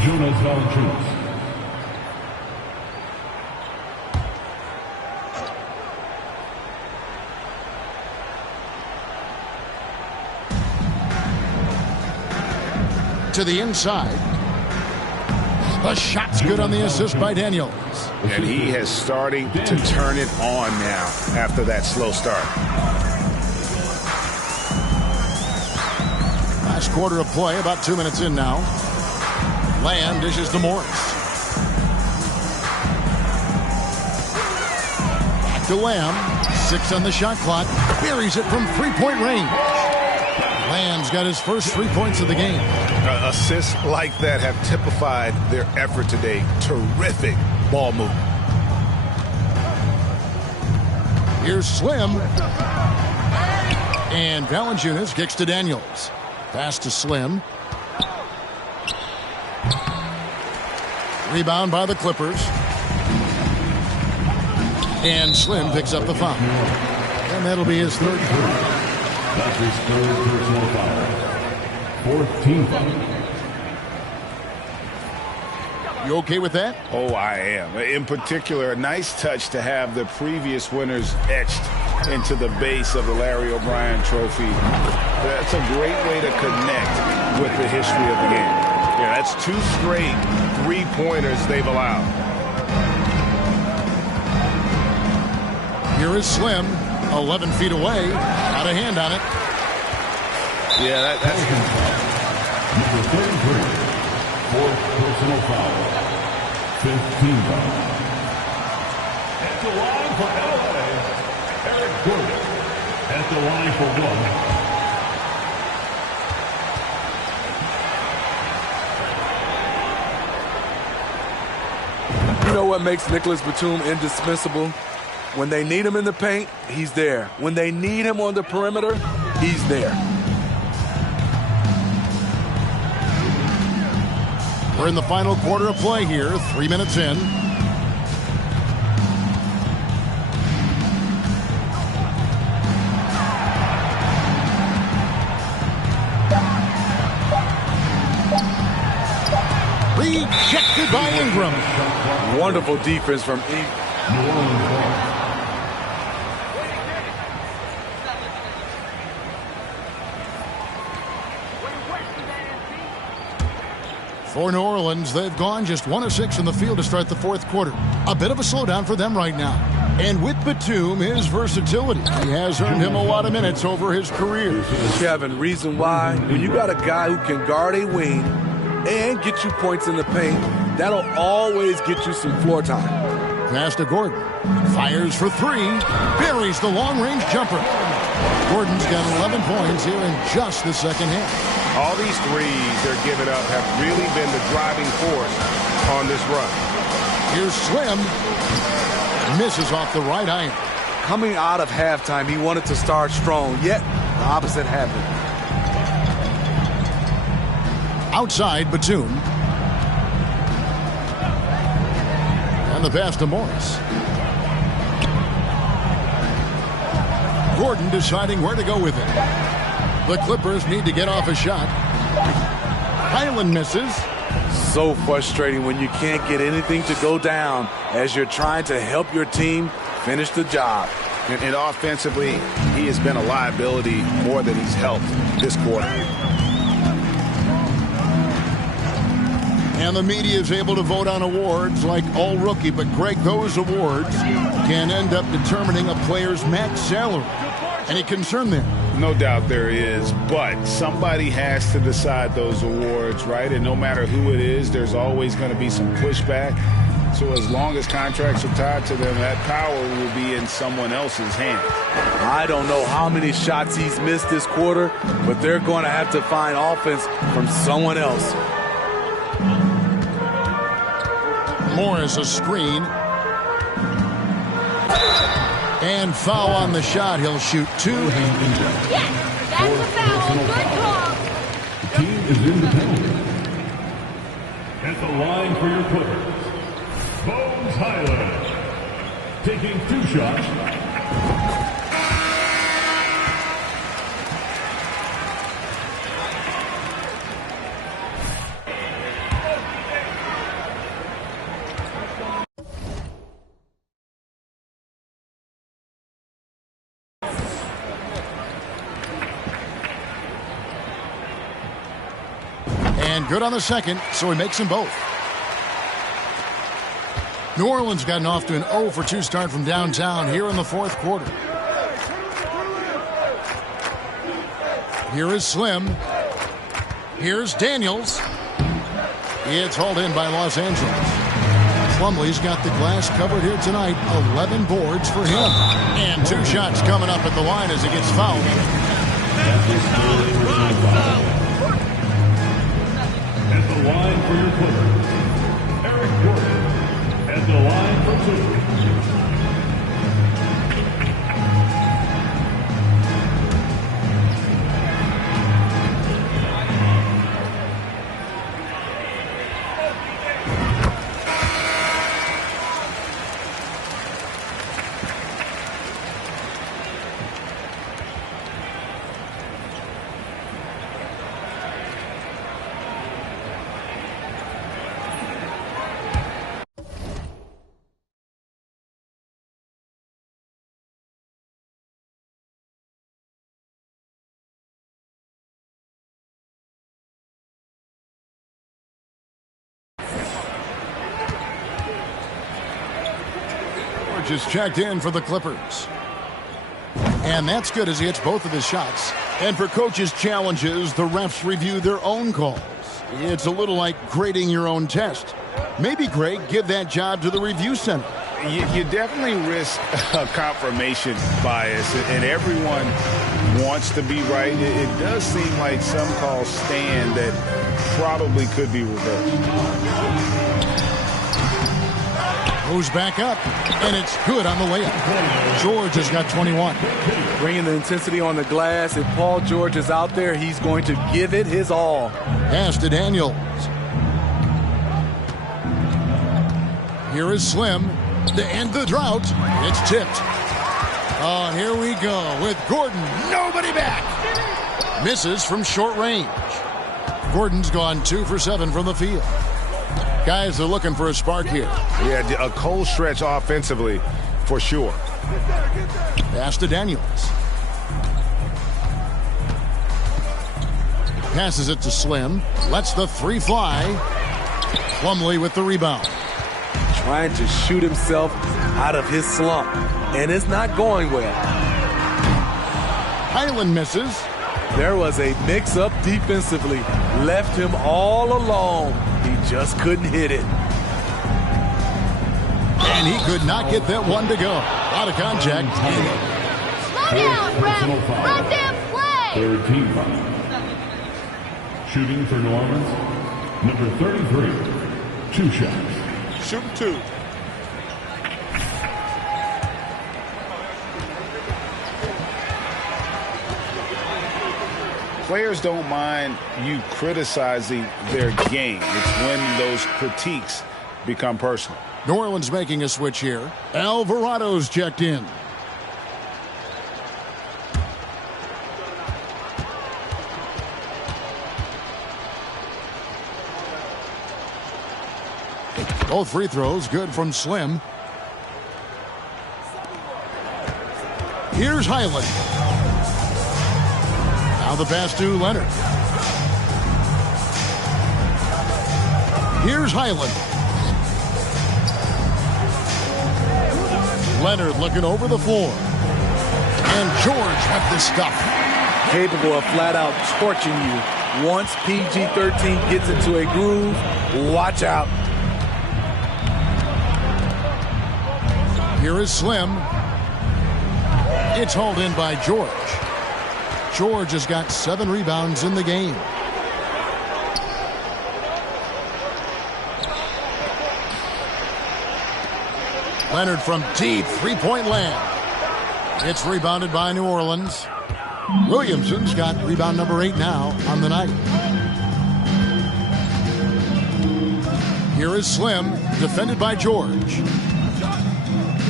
Jonas Valanciunas. To the inside. The shot's good on the assist by Daniels. And he has starting to turn it on now after that slow start. Last quarter of play, about 2 minutes in now. Lamb dishes to Morris. Back to Lamb. 6 on the shot clock. Buries it from three-point range. Lamb's got his first 3 points of the game. Assists like that have typified their effort today. Terrific ball movement. Here's Slim. And Valanciunas kicks to Daniels. Pass to Slim. Rebound by the Clippers. And Slim picks up the foul. And that'll be his third. That's his third personal foul. Fourth team foul. You okay with that? Oh, I am. In particular, a nice touch to have the previous winners etched into the base of the Larry O'Brien Trophy. That's a great way to connect with the history of the game. Yeah, that's 2 straight 3-pointers they've allowed. Here is Slim, 11 feet away. Got a hand on it. Yeah, that's Number 33, fourth personal foul. Fifth team foul. At the line for LA, Eric Gordon. At the line for 1. You know what makes Nicholas Batum indispensable? When they need him in the paint, he's there. When they need him on the perimeter, he's there. We're in the final quarter of play here, 3 minutes in. Rejected by Ingram. Wonderful defense from Ingram. For New Orleans, they've gone just 1 of 6 in the field to start the fourth quarter. A bit of a slowdown for them right now. And with Batum, his versatility, he has earned him a lot of minutes over his career. Kevin, reason why, when you got a guy who can guard a wing and get you points in the paint, that'll always get you some floor time. Pass to Gordon. Fires for 3. Buries the long-range jumper. Gordon's got 11 points here in just the second half. All these threes they're giving up have really been the driving force on this run. Here's Slim. Misses off the right iron. Coming out of halftime, he wanted to start strong, yet the opposite happened. Outside, Batum. And the pass to Morris. Gordon deciding where to go with it. The Clippers need to get off a shot. Highland misses. So frustrating when you can't get anything to go down as you're trying to help your team finish the job. And offensively, he has been a liability more than he's helped this quarter. And the media is able to vote on awards like All Rookie, but Greg, those awards can end up determining a player's max salary. Any concern there? No doubt there is, but somebody has to decide those awards, right? And no matter who it is, there's always going to be some pushback. So as long as contracts are tied to them, that power will be in someone else's hands. I don't know how many shots he's missed this quarter, but they're going to have to find offense from someone else. Morris a screen. And foul on the shot. He'll shoot 2. Yes, that's a foul. Good call. The team is in the penalty. At the line for your Clippers, Bones Hyland taking 2 shots. Good on the second, so he makes them both. New Orleans gotten off to an 0 for 2 start from downtown here in the fourth quarter. Here is Slim. Here's Daniels. It's hauled in by Los Angeles. Plumlee's got the glass covered here tonight. 11 boards for him. And 2 shots coming up at the line as he gets fouled. At the line for your Clippers, Eric Gordon. At the line for 2. Is checked in for the Clippers. And that's good as he hits both of his shots. And for coaches' challenges, the refs review their own calls. It's a little like grading your own test. Maybe, Greg, give that job to the review center. You definitely risk a confirmation bias, and everyone wants to be right. It does seem like some calls stand that probably could be reversed. Goes back up, and it's good on the layup. George has got 21. Bringing the intensity on the glass. If Paul George is out there, he's going to give it his all. Pass to Daniels. Here is Slim to end the drought. It's tipped. Oh, here we go with Gordon. Nobody back. Misses from short range. Gordon's gone 2 for 7 from the field. Guys are looking for a spark here. Yeah, a cold stretch offensively for sure. Pass to Daniels. Passes it to Slim. Lets the three fly. Plumlee with the rebound. Trying to shoot himself out of his slump, and it's not going well. Highland misses. There was a mix-up defensively. Left him all alone. He just couldn't hit it. And he could not get that one to go. Out of contact. Slow down, ref. Let them play. Third team foul. Shooting for New Orleans, number 33, 2 shots. Shooting 2. Players don't mind you criticizing their game. It's when those critiques become personal. New Orleans making a switch here. Alvarado's checked in. Both free throws good from Slim. Here's Highland. Now the pass to Leonard. Here's Highland. Leonard looking over the floor. And George with the stuff. Capable of flat out torching you. Once PG-13 gets into a groove, watch out. Here is Slim. It's hauled in by George. George has got 7 rebounds in the game. Leonard from deep, three-point land. It's rebounded by New Orleans. Williamson's got rebound number 8 now on the night. Here is Slim, defended by George.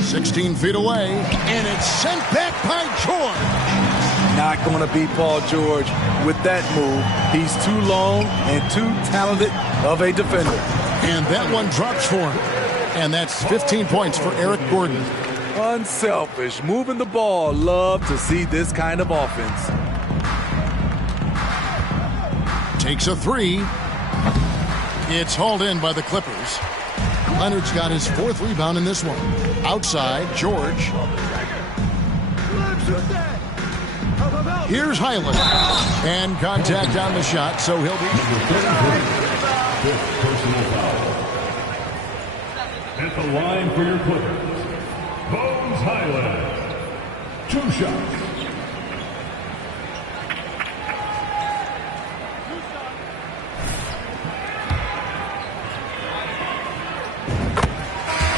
16 feet away, and it's sent back by George. Not going to beat Paul George with that move. He's too long and too talented of a defender. And that one drops for him. And that's 15 points for Eric Gordon. Unselfish, moving the ball. Love to see this kind of offense. Takes a 3. It's hauled in by the Clippers. Leonard's got his 4th rebound in this one. Outside, George. Here's Highland. And contact on the shot, so he'll be... Personal foul. At the line for your Clippers, Bones Highland. 2 shots.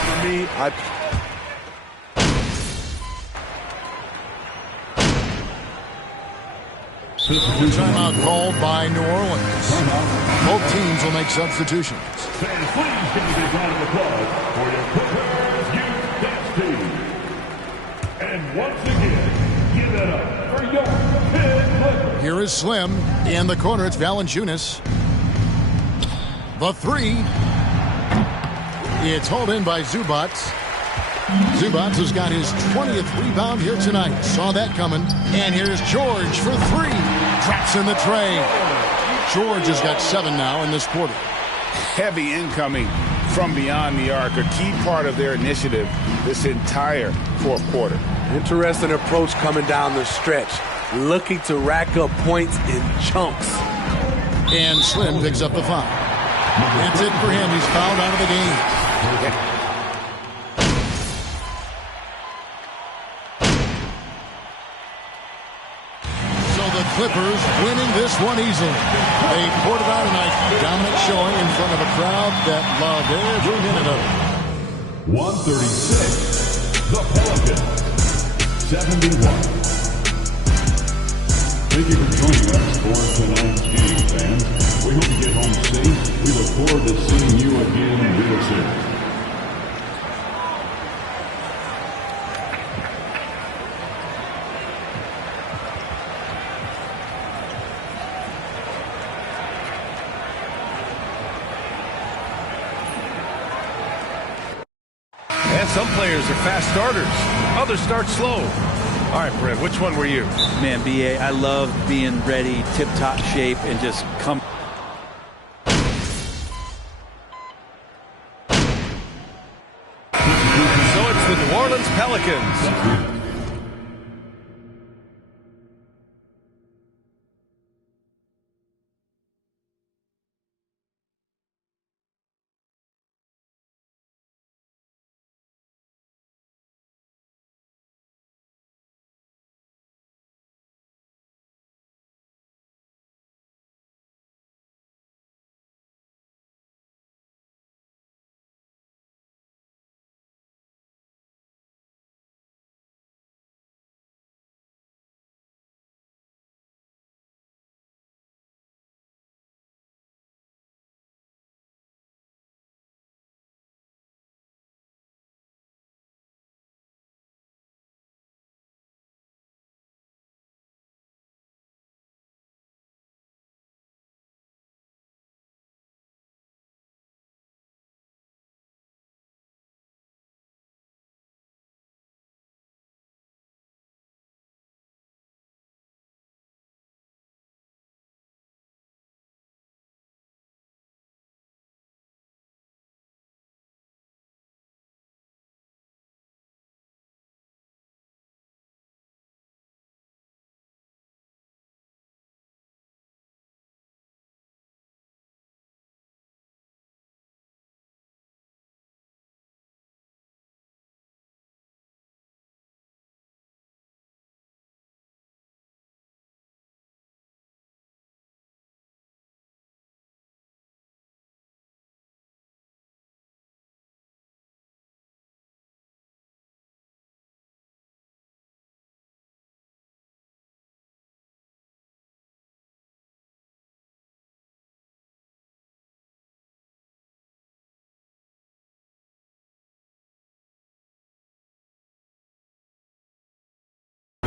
For me, Timeout called by New Orleans. Both teams will make substitutions. Fans, please give me this round of applause for your Clippers Youth Dance Team. And once again, give it up for your Pitt Clippers. Here is Slim. In the corner, it's Valanciunas. The 3. It's hauled in by Zubats. Zubats has got his 20th rebound here tonight. Saw that coming. And here's George for 3. Drops in the tray. George has got 7 now in this quarter. Heavy incoming from beyond the arc, a key part of their initiative this entire 4th quarter. Interesting approach coming down the stretch. Looking to rack up points in chunks. And Slim picks up the foul. That's it for him. He's fouled out of the game. Clippers winning this one easily. They poured it out tonight. Dominant showing in front of a crowd that loved every minute of it. 136. The Pelicans. 71. Thank you for joining us for tonight's game, fans. We hope you get home safe. We look forward to seeing you again real soon. Yeah, some players are fast starters. Others start slow. All right, Brent, which one were you? Man, B.A., I love being ready, tip-top shape, and just come. So it's the New Orleans Pelicans.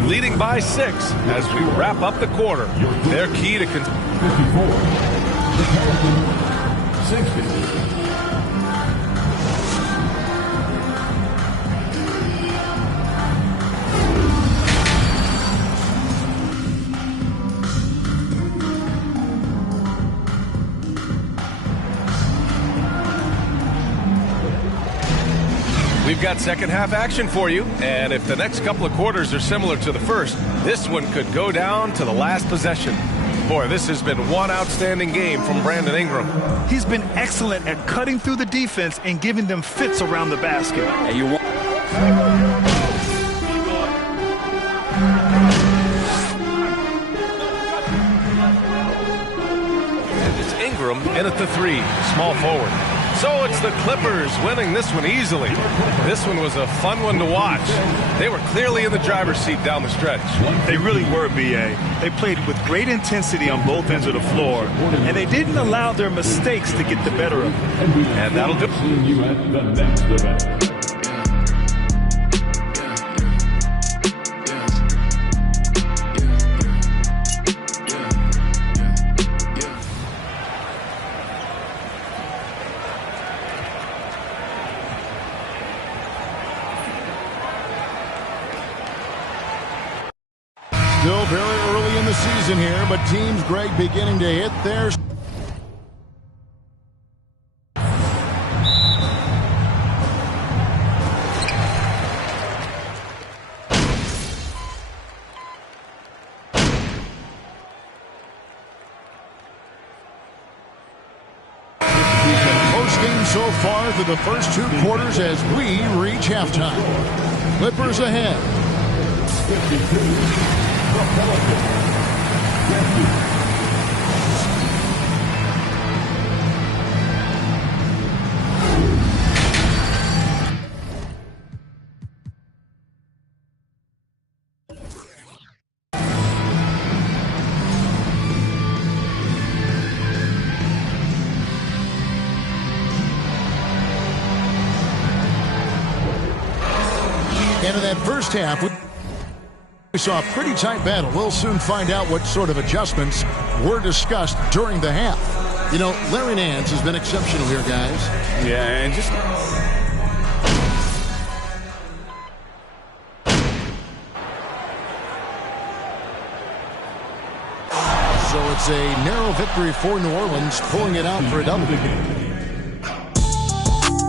Leading by 6 as we wrap up the quarter. Their key to 54. 60. We've got second half action for you, and if the next couple of quarters are similar to the first, this one could go down to the last possession. Boy, this has been one outstanding game from Brandon Ingram. He's been excellent at cutting through the defense and giving them fits around the basket. And you want and it's Ingram in at the 3, small forward. So it's the Clippers winning this one easily. This one was a fun one to watch. They were clearly in the driver's seat down the stretch. They really were, B.A. They played with great intensity on both ends of the floor, and they didn't allow their mistakes to get the better of them. And that'll do. See you at the next event. Still very early in the season here, but teams, Greg, beginning to hit their... Post-game so far through the first 2 quarters as we reach halftime. Clippers ahead. 52. The Pelicans. Into that first half, we saw a pretty tight battle. We'll soon find out what sort of adjustments were discussed during the half. You know, Larry Nance has been exceptional here, guys. Yeah, and just is a narrow victory for New Orleans, pulling it out for a double.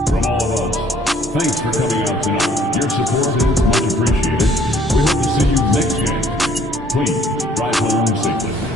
From all of us, thanks for coming out tonight. Your support is much appreciated. We hope to see you next game. Please drive home safely.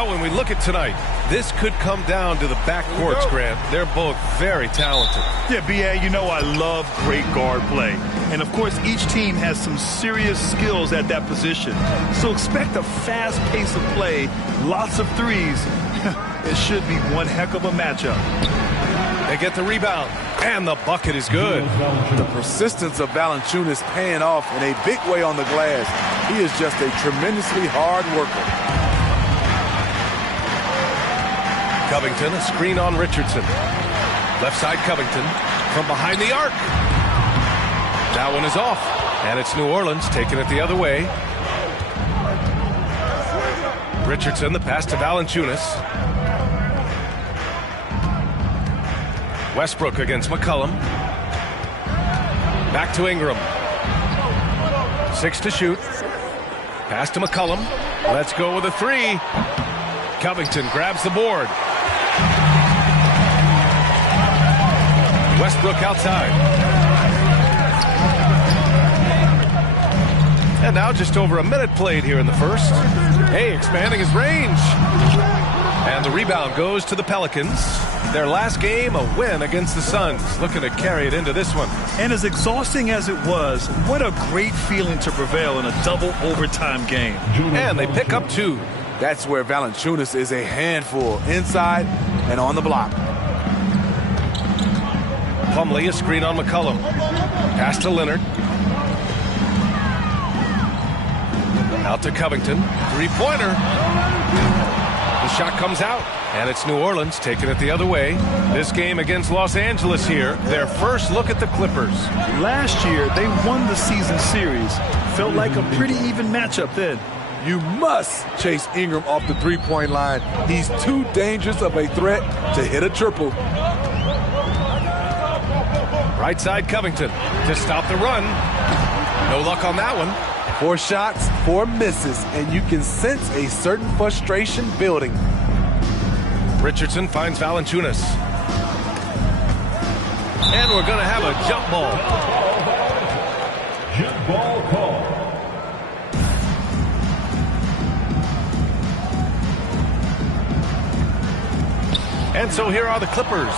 Well, when we look at tonight, this could come down to the backcourts, Grant. They're both very talented. Yeah, B.A., you know I love great guard play. And, of course, each team has some serious skills at that position. So expect a fast pace of play, lots of threes. It should be one heck of a matchup. They get the rebound, and the bucket is good. The persistence of Valanciunas paying off in a big way on the glass. He is just a tremendously hard worker. Covington, a screen on Richardson. Left side Covington from behind the arc. That one is off, and it's New Orleans taking it the other way. Richardson, the pass to Valanciunas. Westbrook against McCollum. Back to Ingram. 6 to shoot. Pass to McCollum. Let's go with a 3. Covington grabs the board. Westbrook outside. And now just over a minute played here in the first. Hey, expanding his range. And the rebound goes to the Pelicans. Their last game, a win against the Suns. Looking to carry it into this one. And as exhausting as it was, what a great feeling to prevail in a double overtime game. And they pick up 2. That's where Valanciunas is a handful, inside and on the block. Plumlee, a screen on McCollum. Pass to Leonard. Out to Covington. 3-pointer. The shot comes out, and it's New Orleans taking it the other way. This game against Los Angeles here, their first look at the Clippers. Last year, they won the season series. Felt like a pretty even matchup then. You must chase Ingram off the three-point line. He's too dangerous of a threat to hit a triple. Right side Covington to stop the run. No luck on that one. 4 shots, 4 misses, and you can sense a certain frustration building. Richardson finds Valanciunas. And we're going to have a jump ball. Jump ball call. And so here are the Clippers.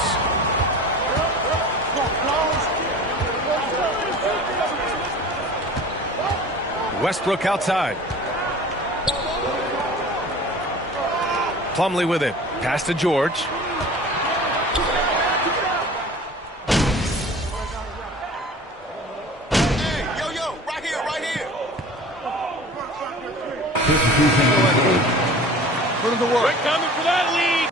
Westbrook outside. Plumlee with it. Pass to George. Hey, yo, right here. Put him to work. We're coming for that lead.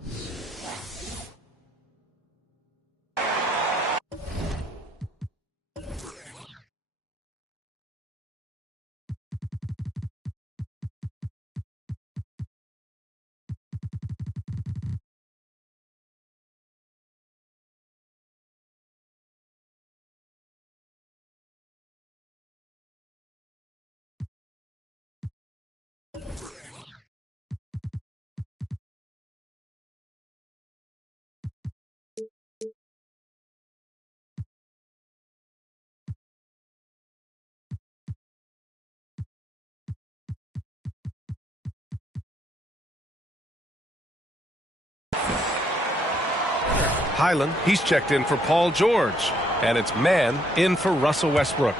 Highland, he's checked in for Paul George. And it's man in for Russell Westbrook.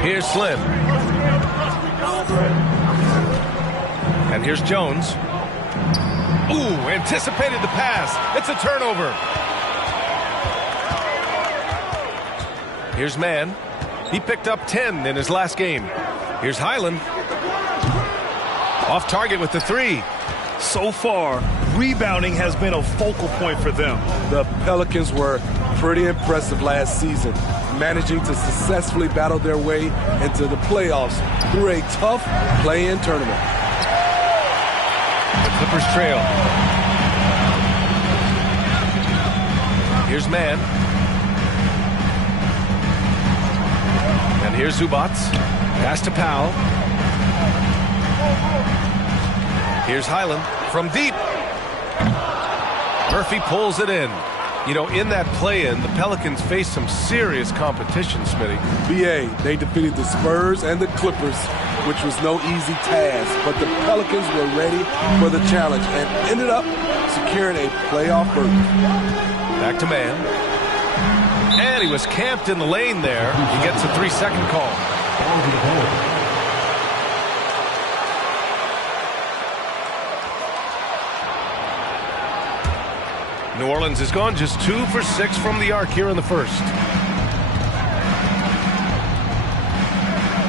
Here's Slim. And here's Jones. Ooh, anticipated the pass. It's a turnover. Here's Mann. He picked up 10 in his last game. Here's Highland. Off target with the 3. So far, rebounding has been a focal point for them. The Pelicans were pretty impressive last season, managing to successfully battle their way into the playoffs through a tough play-in tournament. The Clippers trail. Here's Mann. And here's Zubac. Pass to Powell. Here's Highland from deep. Murphy pulls it in. You know, in that play-in, the Pelicans faced some serious competition, Smitty. BA, they defeated the Spurs and the Clippers, which was no easy task, but the Pelicans were ready for the challenge and ended up securing a playoff berth. Back to man. And he was camped in the lane there. He gets a 3-second call. New Orleans has gone just 2 for 6 from the arc here in the first.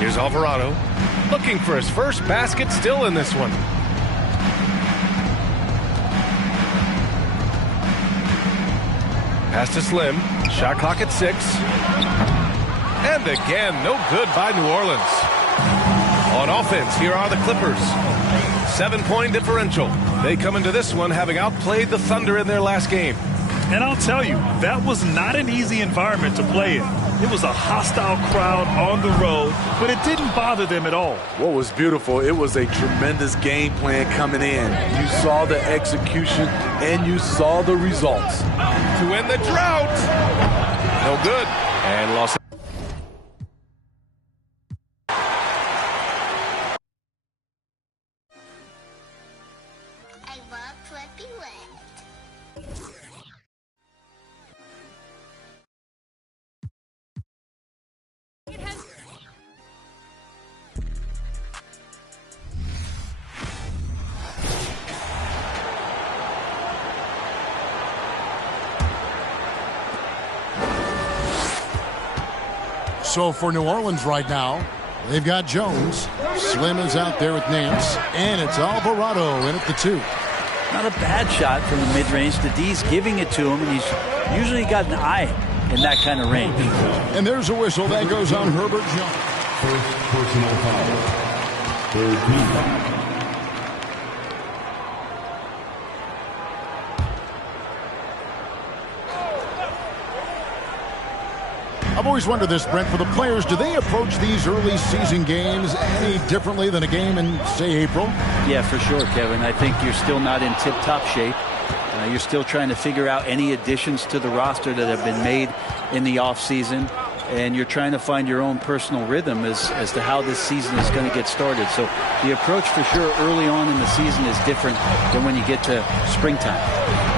Here's Alvarado looking for his first basket, still in this one. Pass to Slim. Shot clock at 6. And again, no good by New Orleans. On offense, here are the Clippers. 7-point differential. They come into this one having outplayed the Thunder in their last game. And I'll tell you, that was not an easy environment to play in. It was a hostile crowd on the road, but it didn't bother them at all. What was beautiful, it was a tremendous game plan coming in. You saw the execution, and you saw the results. To end the drought. No good. And lost. So for New Orleans right now, they've got Jones. Slim is out there with Nance. And it's Alvarado in at the 2. Not a bad shot from the mid-range. The D's giving it to him, and he's usually got an eye in that kind of range. And there's a whistle that goes on Herbert Jones. First personal foul. Third team. I've always wondered this, Brent, for the players, do they approach these early season games any differently than a game in, say, April? Yeah, for sure, Kevin. I think you're still not in tip-top shape. You're still trying to figure out any additions to the roster that have been made in the offseason, and you're trying to find your own personal rhythm as to how this season is going to get started. So the approach for sure early on in the season is different than when you get to springtime.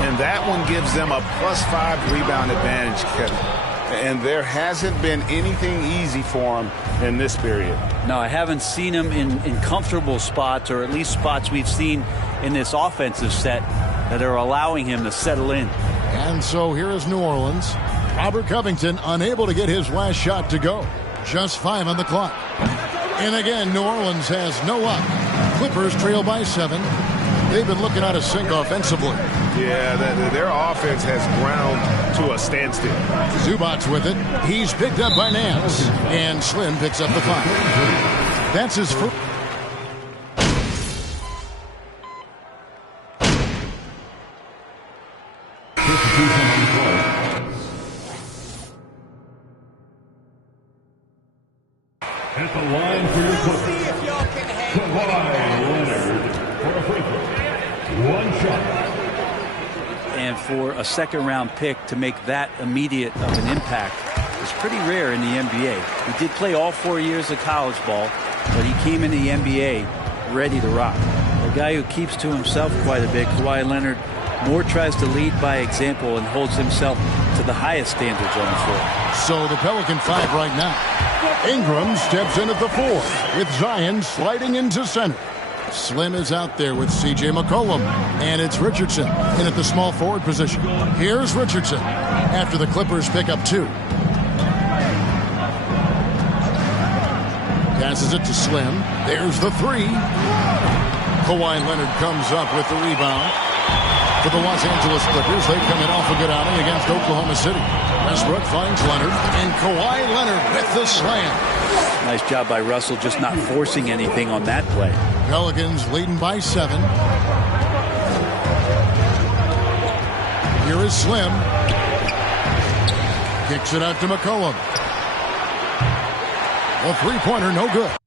And that one gives them a +5 rebound advantage, Kevin. And there hasn't been anything easy for him in this period. No, I haven't seen him in comfortable spots, or at least spots we've seen in this offensive set that are allowing him to settle in. And so here is New Orleans. Robert Covington unable to get his last shot to go. Just 5 on the clock. And again, New Orleans has no luck. Clippers trail by 7. They've been looking out of sync offensively. Yeah, their offense has ground to a standstill. Zubac's with it. He's picked up by Nance. And Slim picks up the 5. That's his first. At the line for your Clippers, Kawhi Leonard for a free throw. 1 shot. And for a second-round pick to make that immediate of an impact is pretty rare in the NBA. He did play all 4 years of college ball, but he came in the NBA ready to rock. A guy who keeps to himself quite a bit, Kawhi Leonard, more tries to lead by example and holds himself to the highest standards on the floor. So the Pelican 5 right now. Ingram steps in at the 4 with Zion sliding into center. Slim is out there with C.J. McCollum. And it's Richardson in at the small forward position. Here's Richardson after the Clippers pick up 2. Passes it to Slim. There's the 3. Kawhi Leonard comes up with the rebound. For the Los Angeles Clippers, they come in off a good outing against Oklahoma City. Westbrook finds Leonard, and Kawhi Leonard with the slam. Nice job by Russell just not forcing anything on that play. Pelicans leading by 7. Here is Slim. Kicks it out to McCollum. A 3-pointer, no good.